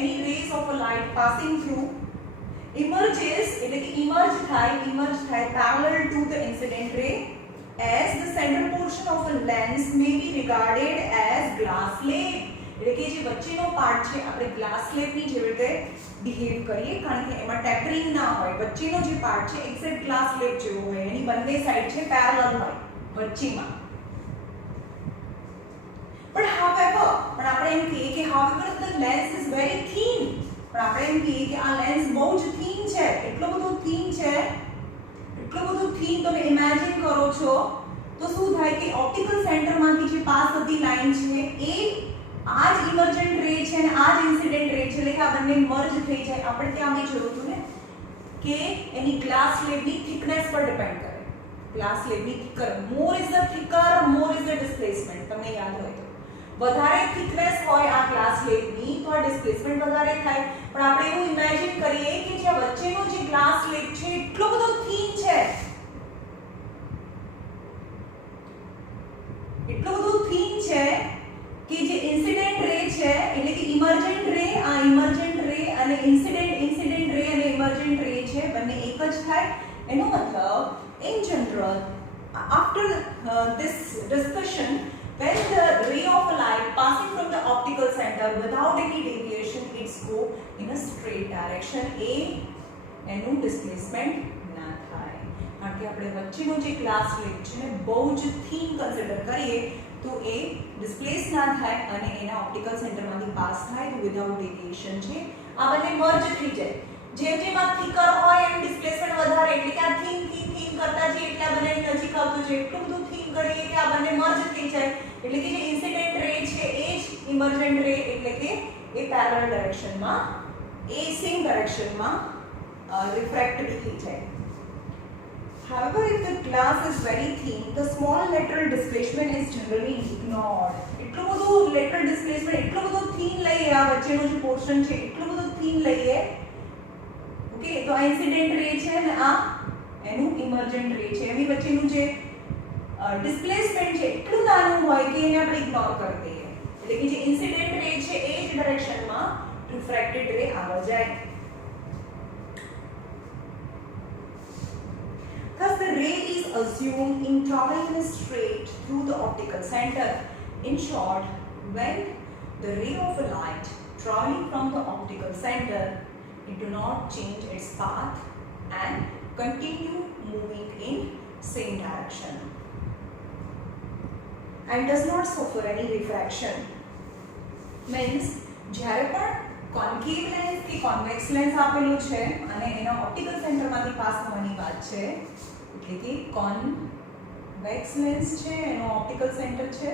any rays of a light passing through emerges, એટલે કે emerge થાય parallel to the incident ray, as the center portion of a lens may be regarded as glass slab. એટલે કે જે વચ્ચેનો part છે આપણે glass સ્લેબની જેવી રીતે બિહેવ કરીએ, કારણ કે એમાં ટેપરિંગ ના હોય. વચ્ચેનો જે પાર્ટ છે એક્ઝેક્ટ ગ્લાસ સ્લેબ જેવો હોય, એની બંને સાઈડ છે પેરેલલ હોય વચ્ચેમાં. પણ આપણે એમ કહીએ કે however the lens is very thin, પણ આપણે એમ કહીએ કે આ લેન્સ બહુ જ થીન છે. એટલો બધો થીન તમે ઇમેજિન કરો છો તો શું થાય કે ઓપ્ટિકલ સેન્ટરમાંથી જે પાસ થતી લાઈન છે એ આ જ ઇમર્જન્ટ રે છે અને આ જ ઇન્સિડન્ટ રે છે, એટલે કે આ બંને મર્જ થઈ જાય. આપણે ત્યાં અમે જોયું હતું ને કે એની ગ્લાસ સ્લેબની થિકનેસ પર ડિપેન્ડ કરે. ગ્લાસ સ્લેબની thicker, more is the thicker, more is the displacement. તમને યાદ હોય તો વધારે થિકનેસ હોય આ ગ્લાસ સ્લેબની તો આ ડિસ્પ્લેસમેન્ટ વધારે થાય, પણ આપણે એવું ઇમેજિન કરીએ કે જે વચ્ચેનો જે ગ્લાસ સ્લેબ છે એટલો બધો થિન છે, એટલો બધો થિન છે કે જે ઇન્સિડન્ટ રે છે એટલે કે ઇમર્જન્ટ રે, આ ઇમર્જન્ટ રે અને ઇન્સિડન્ટ રે અને ઇમર્જન્ટ રે છે બંને એક જ થાય. એનો મતલબ in general after this discussion, when the ray of light passing from the optical center without any deviation, it's go in a straight direction, એનું ડિસ્પ્લેસમેન્ટ ના થાય. કારણ કે આપણે વચ્ચેનો જે ગ્લાસ સ્લેબ છે ને બહુ જ થિન કન્સિડર કરીએ તો એ ડિસ્પ્લેસ ના થાય અને એના ઓપ્ટિકલ સેન્ટરમાંથી પાસ થાય તો વિધાઉટ ડેવિએશન છે આ બંને મર્જ થઈ જાય. જેમ જેમ આ થિકર હોય એમ ડિસ્પ્લેસમેન્ટ વધારે, એટલે કે આ થિન કરતા જે એટલા બંને નજીક આવતું છે એટલું બધું થિન કરીએ કે આ બંને મર્જ થઈ જાય, એટલે કે જે ઇન્સિડન્ટ રે છે એ જ ઇમર્જન્ટ રે, એટલે કે એ પેરેલલ ડાયરેક્શનમાં, એ સેમ ડાયરેક્શનમાં રિફ્રેક્ટ બી થઈ જાય. However, if the glass is very thin, the small lateral displacement is generally ignored. એટલું બધું lateral displacement એટલું બધું થિન લઈએ, આ વચ્ચેનો જે પોર્શન છે એટલું બધું થિન લઈએ, ઓકે, તો આ ઇન્સિડન્ટ રે છે ને આ એનું ઇમર્જન્ટ રે છે, એની વચ્ચેનું જે ડિસ્પ્લેસમેન્ટ છે એટલું નાનું હોય કે એને આપણે ઇગ્નોર કરી દઈએ, એટલે કે જે ઇન્સિડન્ટ રે છે એ જ ડાયરેક્શનમાં રિફ્રેક્ટેડ રે આગળ જાય. Thus the ray is assumed in traveling straight through the optical center. In short, when the ray of light traveling from the optical center, it do not change its path and continue moving in same direction and does not suffer any refraction. Means જ્યારે પણ કોન્કેવ lens કે convex lens આપેલું છે અને એના optical સેન્ટરમાંથી pass થવાની વાત છે, એટલે કે કોન્વેક્સ લેન્સ છે એનો ઓપ્ટિકલ સેન્ટર છે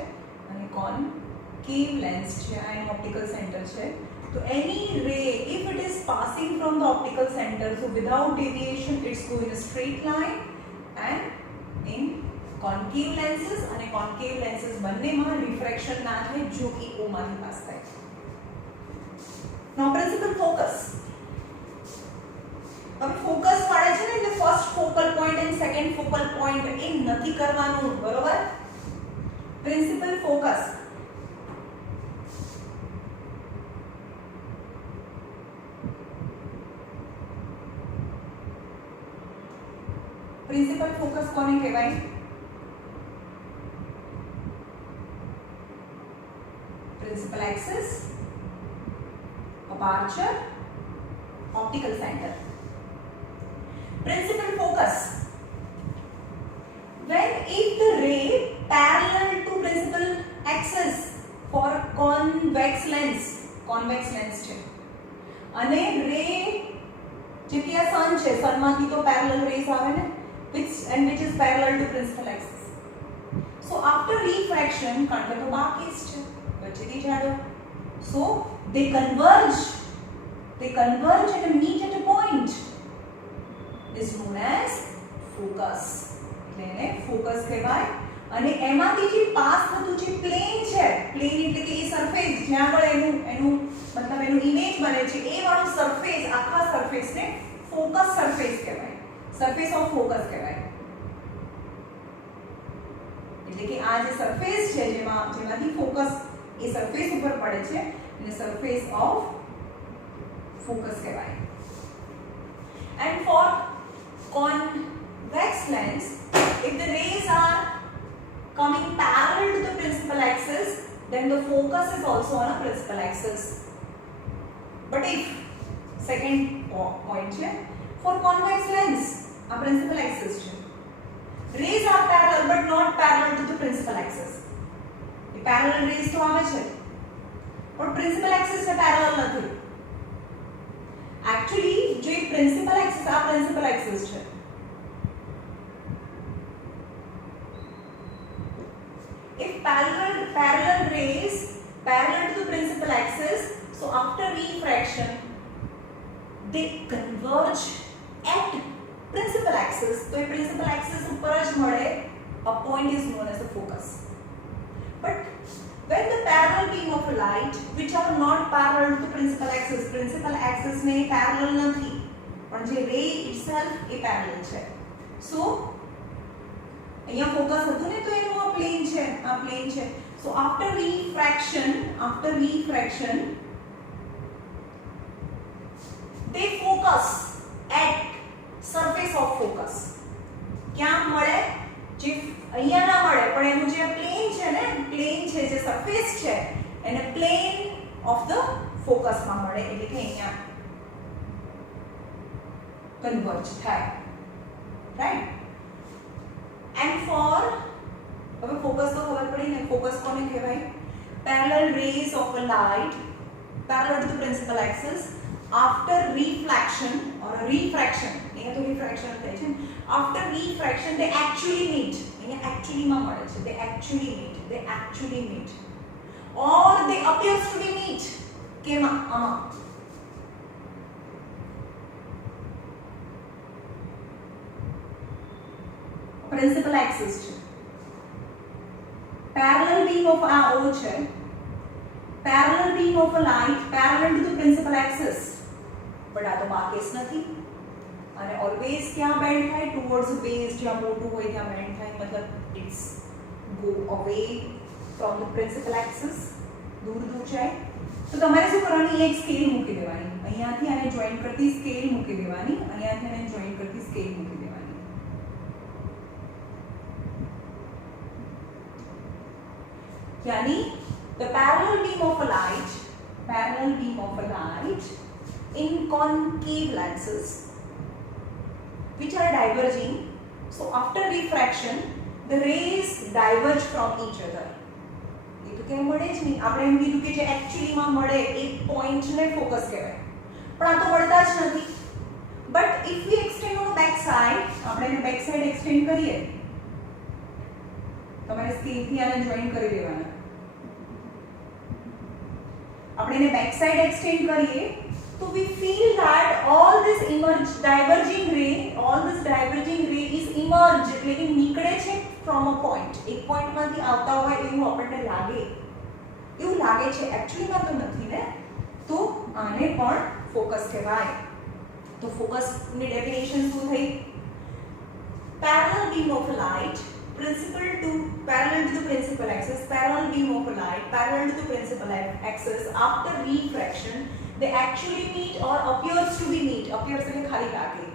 અને કોન્કેવ લેન્સ છે આ એનો ઓપ્ટિકલ સેન્ટર છે, તો any ray if it is passing from the optical center, so without deviation it's go in a straight line, and in concave lenses અને concave lenses બંનેમાં refraction ના થાય જો કે O માંથી પાસ થાય. Now principal focus. હવે focus પાડે છે ને એટલે first focal point and second focal point એ નથી કરવાનું, બરોબર? પ્રિન્સિપલ ફોકસ પ્રિન્સિપલ ફોકસ કોને કહેવાય? Principal axis, aperture, optical centre. Principal focus. When if the ray parallel to principal axis for convex lens છે અને રે જે કે આ sun છે, sun માંથી તો parallel rays આવે ને which is parallel to principal axis. So after refraction કારણ કે તો બાકી જ છે વચ્ચેથી જાડો, so they converge and meet at a point is known as focus. એટલે એને ફોકસ કહેવાય. અને એમાંથી જે પાસ થતું જે પ્લેન છે, પ્લેન એટલે કે એ સરફેસ જ્યાં આગળ એનું મતલબ એનું ઇમેજ બને છે એ વાળું સરફેસ, આખા સરફેસને ફોકસ સરફેસ કહેવાય, સરફેસ ઓફ ફોકસ કહેવાય. એટલે કે આ જે સરફેસ છે જેમાંથી ફોકસ એ સરફેસ ઉપર પડે છે એને સરફેસ ઓફ ફોકસ કહેવાય. And for convex lens, if the rays are coming parallel to the principal axis, then the focus is also on a principal axis. But if second point છે, for convex lens a principal axis છે, rays are parallel but not parallel to the principal axis. A parallel rays તો આવે છે પણ principal axis ને parallel નથી. Actually जो principal axis આ principal axis છે, if parallel rays parallel to the principal axis, so after refraction they converge at principal axis, तो ये principal axis ઉપર જ મળે, a point is known as the focus. But when the parallel beam of light which are not parallel to principal axis ને parallel નથી પણ જે ray itself એ parallel છે. so અહીંયા ફોકસ હતું ને તો એનું આ પ્લેન છે. so after refraction they focus at surface of focus. ક્યાં મળે? જે અહીંયા ના મળે પણ એનું જે પ્લેન છે ને, પ્લેન છે જે સરફેસ છે એને પ્લેન ઓફ ધ ફોકસ માં મળે, એટલે કે અહીંયા કન્વર્જ થાય, રાઈટ. એન્ડ ફોર, હવે ફોકસ તો ખબર પડી ને, ફોકસ કોને કહેવાય? Parallel rays of a light parallel to the principal axis after reflection or refraction, અહીંયા તો refraction થાય છે. after refraction they actually meet, અહીંયા actually માં મળે છે, they actually meet or they appears to be meet. કેમાં? આમાં પ્રિન્સિપલ એક્સિસ છે, parallel beam of આ O છે, parallel beam of a light parallel to the principal axis. But આ તો બાકેસ નથી અને ઓલવેઝ ક્યાં બેન્ડ થાય? ટુવર્ડ્સ બેઝ, જ્યાં મોટું હોય ત્યાં બેન્ડ થાય, મતલબ it's go away from the principal axis, દૂર જાય. તો તમારે શું કરવાની? એક સ્કેલ મૂકી દેવાની, અહીંયાથી આને જોઈન કરતી સ્કેલ મૂકી દેવાની, અહીંયાથી આને જોઈન કરતી સ્કેલ મૂકી દેવાની. યાની the parallel beam of a light in concave lenses which are diverging. So after refraction the rays diverge from each other. એ તો કેમ મળે જ નહીં? આપણે એમ કીધું કે જે એકચ્યુઅલી માં મળે એક પોઈન્ટ ને ફોકસ કહેવાય, પણ આ તો મળતા જ નથી. But if V extend on back side, આપણે એને બેક સાઇડ એક્સટેન્ડ કરીએ, તમારે સ્કેલથી આને જોઈન કરી દેવાના. આપણે એને બેક સાઇડ એક્સટેન્ડ કરીએ તો we feel that all this diverging ray is emerged, એટલે કે નીકળે છે from a point, એક પોઈન્ટ માંથી આવતા હોય એવું આપણને લાગે છે. એકચ્યુઅલી માં તો નથી ને, તો આને પણ ફોકસ કહેવાય. તો ફોકસ ની ડેફિનેશન શું થઈ? parallel beam of light parallel to the principal axis, parallel beam of light parallel to the principal axis after refraction they actually meet or appears to be meet. appears એટલે ખાલી લાગે.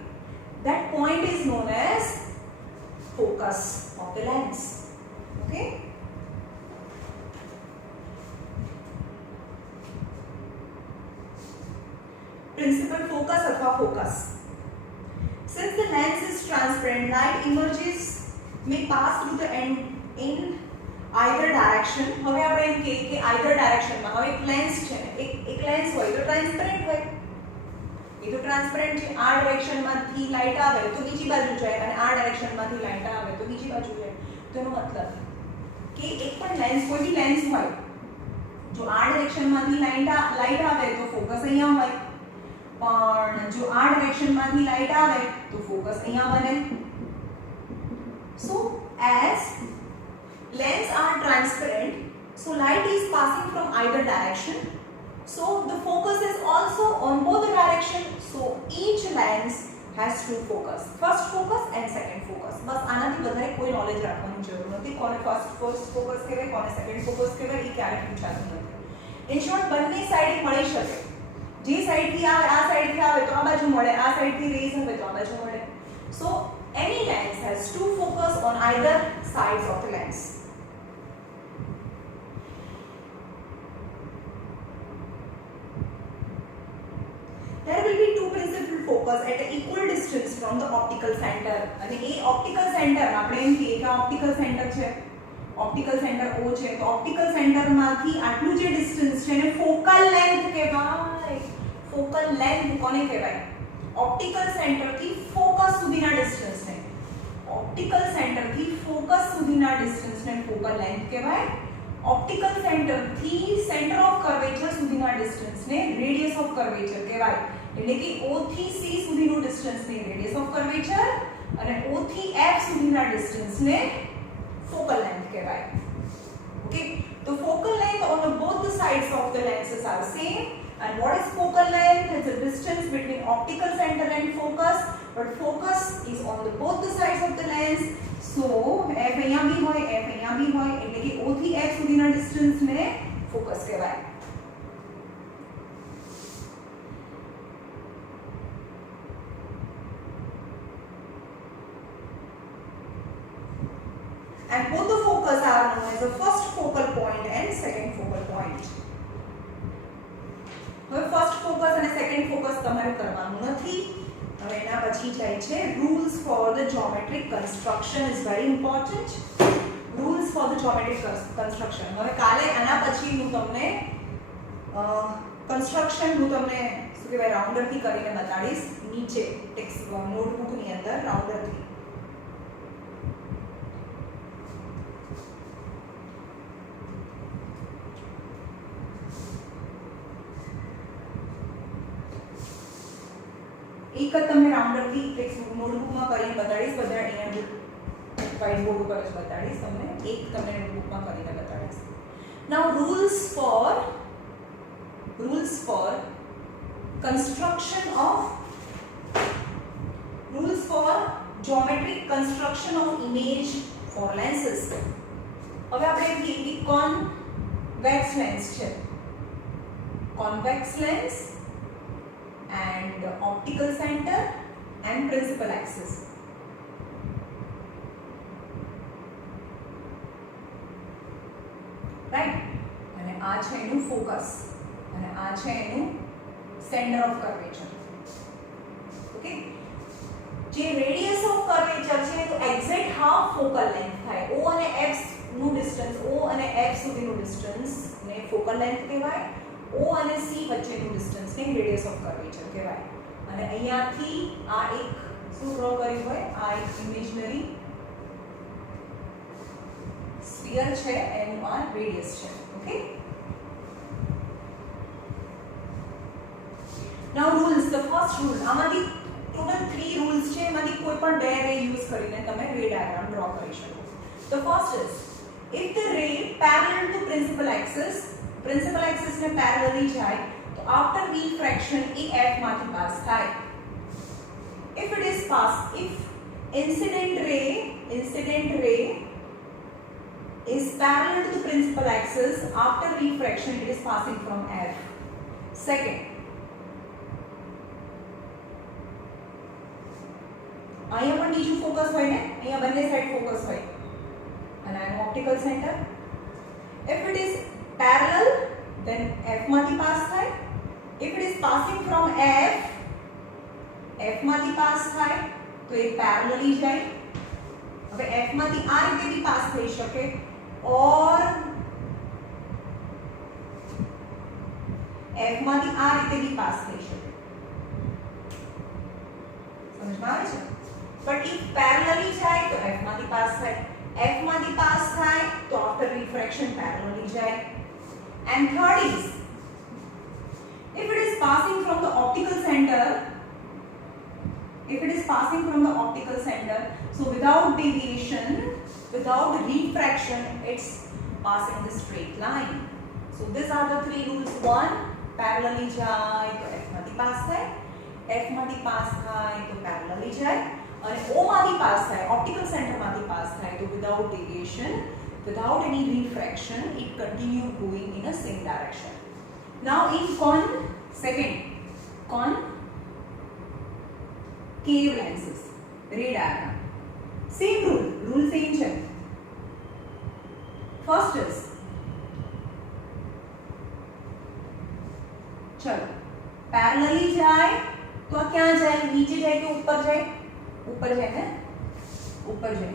that point is known as focus of the lens. okay, principal focus अथवा focus. since the lens is transparent, light images may pass through the end in either direction. હવે આપણે એમ કહીએ કે either direction માં, હવે એક લેન્સ છે ને, એક લેન્સ હોય તો ટ્રાન્સપેરન્ટ હોય, એ તો ટ્રાન્સપેરન્ટ છે. આ ડાયરેક્શન માંથી લાઈટ આવે તો બીજી બાજુ જાય અને આ ડાયરેક્શન માંથી લાઈટ આવે તો બીજી બાજુ જાય. તો એનો મતલબ કે એક પણ લેન્સ, કોઈ બી લેન્સ હોય, જો આ ડાયરેક્શન માંથી લાઈટ આવે તો ફોકસ અહીંયા હોય, પણ જો આ ડાયરેક્શન માંથી લાઈટ આવે તો ફોકસ અહીંયા બને. So as lens are transparent, so light is passing from either direction, so the focus is also on both the direction. So each lens has two focus, first focus and second focus. બસ આનાથી વધારે કોઈ knowledge રાખવાની જરૂર નથી. કોને first focus કહેવાય, કોને second focus કહેવાય, એ ક્યારેય પૂછાતું નથી. ઇન શોર્ટ બંને સાઈડ મળી શકે, જે સાઈડથી આવે આ સાઈડથી આવે તો આ બાજુ મળે, આ સાઈડથી રેઝ આવે તો આ બાજુ મળે. So any lens has two focus on either sides of the lens. There will be two principal focus at an equal distance from the optical center. અને એ optical center આપણે એમ કહીએ કે optical center છે, optical center O છે, તો optical center માંથી આટલું જે ડિસ્ટન્સ છે એને focal length કહેવાય. focal length કોને કહેવાય? ઓપ્ટિકલ સેન્ટર થી ફોકસ સુધીના ડિસ્ટન્સ ને, ઓપ્ટિકલ સેન્ટર થી ફોકસ સુધીના ડિસ્ટન્સ ને ફોકલ લેન્થ કહેવાય. ઓપ્ટિકલ સેન્ટર થી સેન્ટર ઓફ કર્વેચર સુધીના ડિસ્ટન્સ ને રેડિયસ ઓફ કર્વેચર કહેવાય. એટલે કે O થી C સુધીનું ડિસ્ટન્સ ને રેડિયસ ઓફ કર્વેચર અને O થી F સુધીના ડિસ્ટન્સ ને ફોકલ લેન્થ કહેવાય. ઓકે, તો focal length sides of the lenses are same. And what is focal length? It's a distance between optical center and focus, but focus is on the both the sides of the lens. So f અહીંયા બી હોય, f અહીંયા બી હોય, એટલે કે o થી f સુધીના distance ને focus કહેવાય. And both the focus are known as the first focal point and second focal point. હવે ફર્સ્ટ ફોકસ અને સેકન્ડ ફોકસ તમારે કરવાનું નથી. હવે એના પછી જાય છે rules for the geometric construction is very important. Rules for the geometric construction. હવે કાલે આના પછી હું તમને કન્સ્ટ્રક્શન હું તમને શું કહેવાય રાઉન્ડરથી કરીને બતાડીશ નીચે ટેક્સ્ટ નોટબુકની અંદર રાઉન્ડરથી. एक તમને રાઉન્ડરથી ટેક્સ્ટ નોટબુકમાં કરીને બતાડીશ. બધા અહીંયા વ્હાઇટ બોર્ડ ઉપર જ બતાડીશ તમને. એક તમને નોટબુકમાં કરીને બતાડીશ. Now rules for construction of geometric construction of image for lenses. હવે આપણે કહીએ કે convex lens છે. convex lens and the optical center and principal axis. Right? અને આ છે એનું ફોકસ અને આ છે એનું સેન્ટર ઓફ કર્વેચર. ઓકે, જે રેડિયસ ઓફ કર્વેચર છે તો એક્ઝેક્ટ હાફ ફોકલ લેન્થ થાય. O અને F નું ડિસ્ટન્સ, O અને F સુધીનું ડિસ્ટન્સ ને ફોકલ લેન્થ કહેવાય. O અને C વચ્ચેનું ડિસ્ટન્સ ને રેડિયસ ઓફ કર્વેચર કહેવાય. અને અહીંયાથી આ એક શું ડ્રો કર્યું હોય, આ એક ઇમેજનરી સ્ફિયર છે, એનું આ રેડિયસ છે. Okay, now rules. The first rule, આમાંથી ટોટલ 3 રૂલ્સ છે, એમાંથી કોઈ પણ 2 રે યુઝ કરીને તમે રે ડાયાગ્રામ ડ્રો કરી શકો. The first is if the રે પેરેલલ ટુ પ્રિન્સિપલ એક્સિસ ને પેરેલલી જાય તો આફ્ટર રિફ્રેક્શન એ f માંથી પાસ થાય. if incident ray is parallel to the principal axis, after refraction it is passing from f. Second, અહીંયા પણ બીજું focus હોય ને, અહીંયા બંને સાઈડ ફોકસ હોય અને આનું optical centre. if it is parallel then f માંથી પાસ થાય. if it is passing from f માંથી પાસ થાય તો એ પેરેલલી જાય. હવે f માંથી આ રીતે બી પાસ થઈ શકે ઓર f માંથી આ રીતે બી પાસ થઈ શકે. સમજમાં આવે છે? બટ if પેરેલલી જાય તો f માંથી પાસ થાય. f માંથી પાસ થાય તો after refraction પેરેલલી જાય. And third is, if it is passing from the optical center, so without deviation, without refraction, it's passing the straight line. So these are the 3 rules. 1, parallelly jai to f માંથી pass થાય, f માંથી pass થાય તો parallelly જાય, અને o માંથી pass થાય, optical center માંથી પાસ થાય તો without deviation, without any refraction, it continue going in a same direction. Now in concave lenses, ray diagram, same rule same છે. First is, चलो पैरेलली जाए तो क्या जाए, नीचे जाए कि ऊपर जाए? ऊपर जाए ना, ऊपर जाए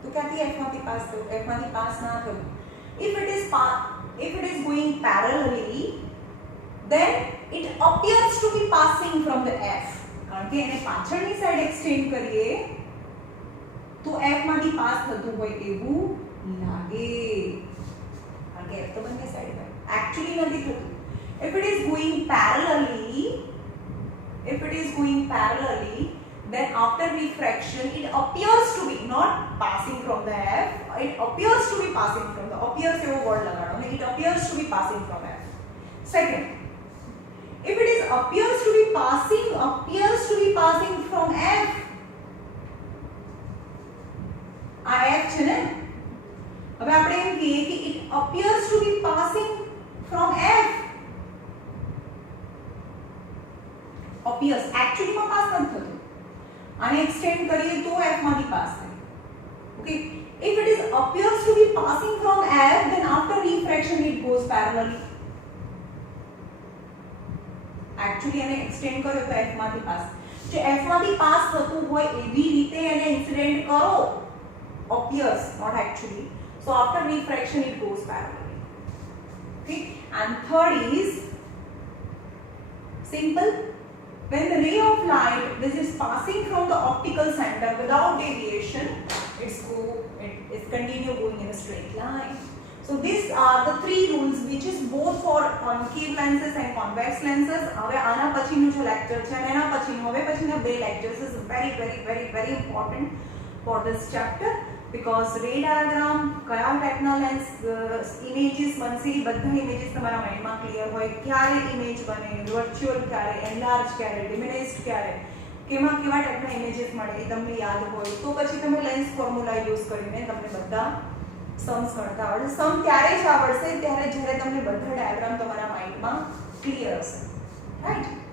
तो क्या थी f માંથી પાસ થયું, f માંથી પાસ ના થયું. if it is going parallelly then it appears to be passing from the f. કારણ કે એને પાછળની સાઈડ એક્સટેન્ડ કરીએ તો f માંથી પાસ થતું હોય એવું લાગે, કારણ કે f તો બંને સાઈડ પર actually નથી થતું. if it is going parallelly then after refraction it appears to be not passing from the F, it appears to be passing from the, appears એવો word લગાડો ને, it appears to be passing from F. Second, if it is appears to be passing from F, આ F છે ને, હવે આપણે એમ કહીએ કે it appears to be passing from F. appears actually માં પાસ નથી થતું, આને એક્સટેન્ડ કરીએ તો F માંથી પાસ થાય. Okay, if it is appears to be passing from F, then after refraction it goes parallelly. Actually એને એક્સટેન્ડ કર્યો તો F માંથી પાસ, જો F માંથી પાસ થતું હોય એવી રીતે એને ઇન્સિડેન્ટ કરો, appears not actually, so after refraction it goes parallelly. Okay, and third is simple. When the ray of light which is passing from the optical center without deviation, it is continue going in a straight line. So these are the three rules which is both for concave lenses and convex lenses. હવે આના પછીનું જો lecture છે અને એના પછીનું, હવે પછીના બે lectures is very important for this chapter, because ray diagram કયા ટાઈપના લેન્સ ઇમેજીસ બનશે, એ બધા ઇમેજીસ તમારા માઇન્ડમાં ક્લિયર હોય, ક્યારે ઇમેજ બને, વર્ચ્યુઅલ ક્યારે, એનલાર્જ ક્યારે, ડિમિનિશ્ડ ક્યારે, કેવા ટાઈપના ઇમેજીસ મળે એ તમને યાદ હોય તો પછી તમે લેન્સ ફોર્મ્યુલા યુઝ કરીને તમને બધા सम्स गणता आवड़े. सम त्यारे ज आवड़शे त्यारे જ્યારે તમને બધા ડાયાગ્રામ તમારા માઇન્ડમાં ક્લિયર હશે, રાઈટ.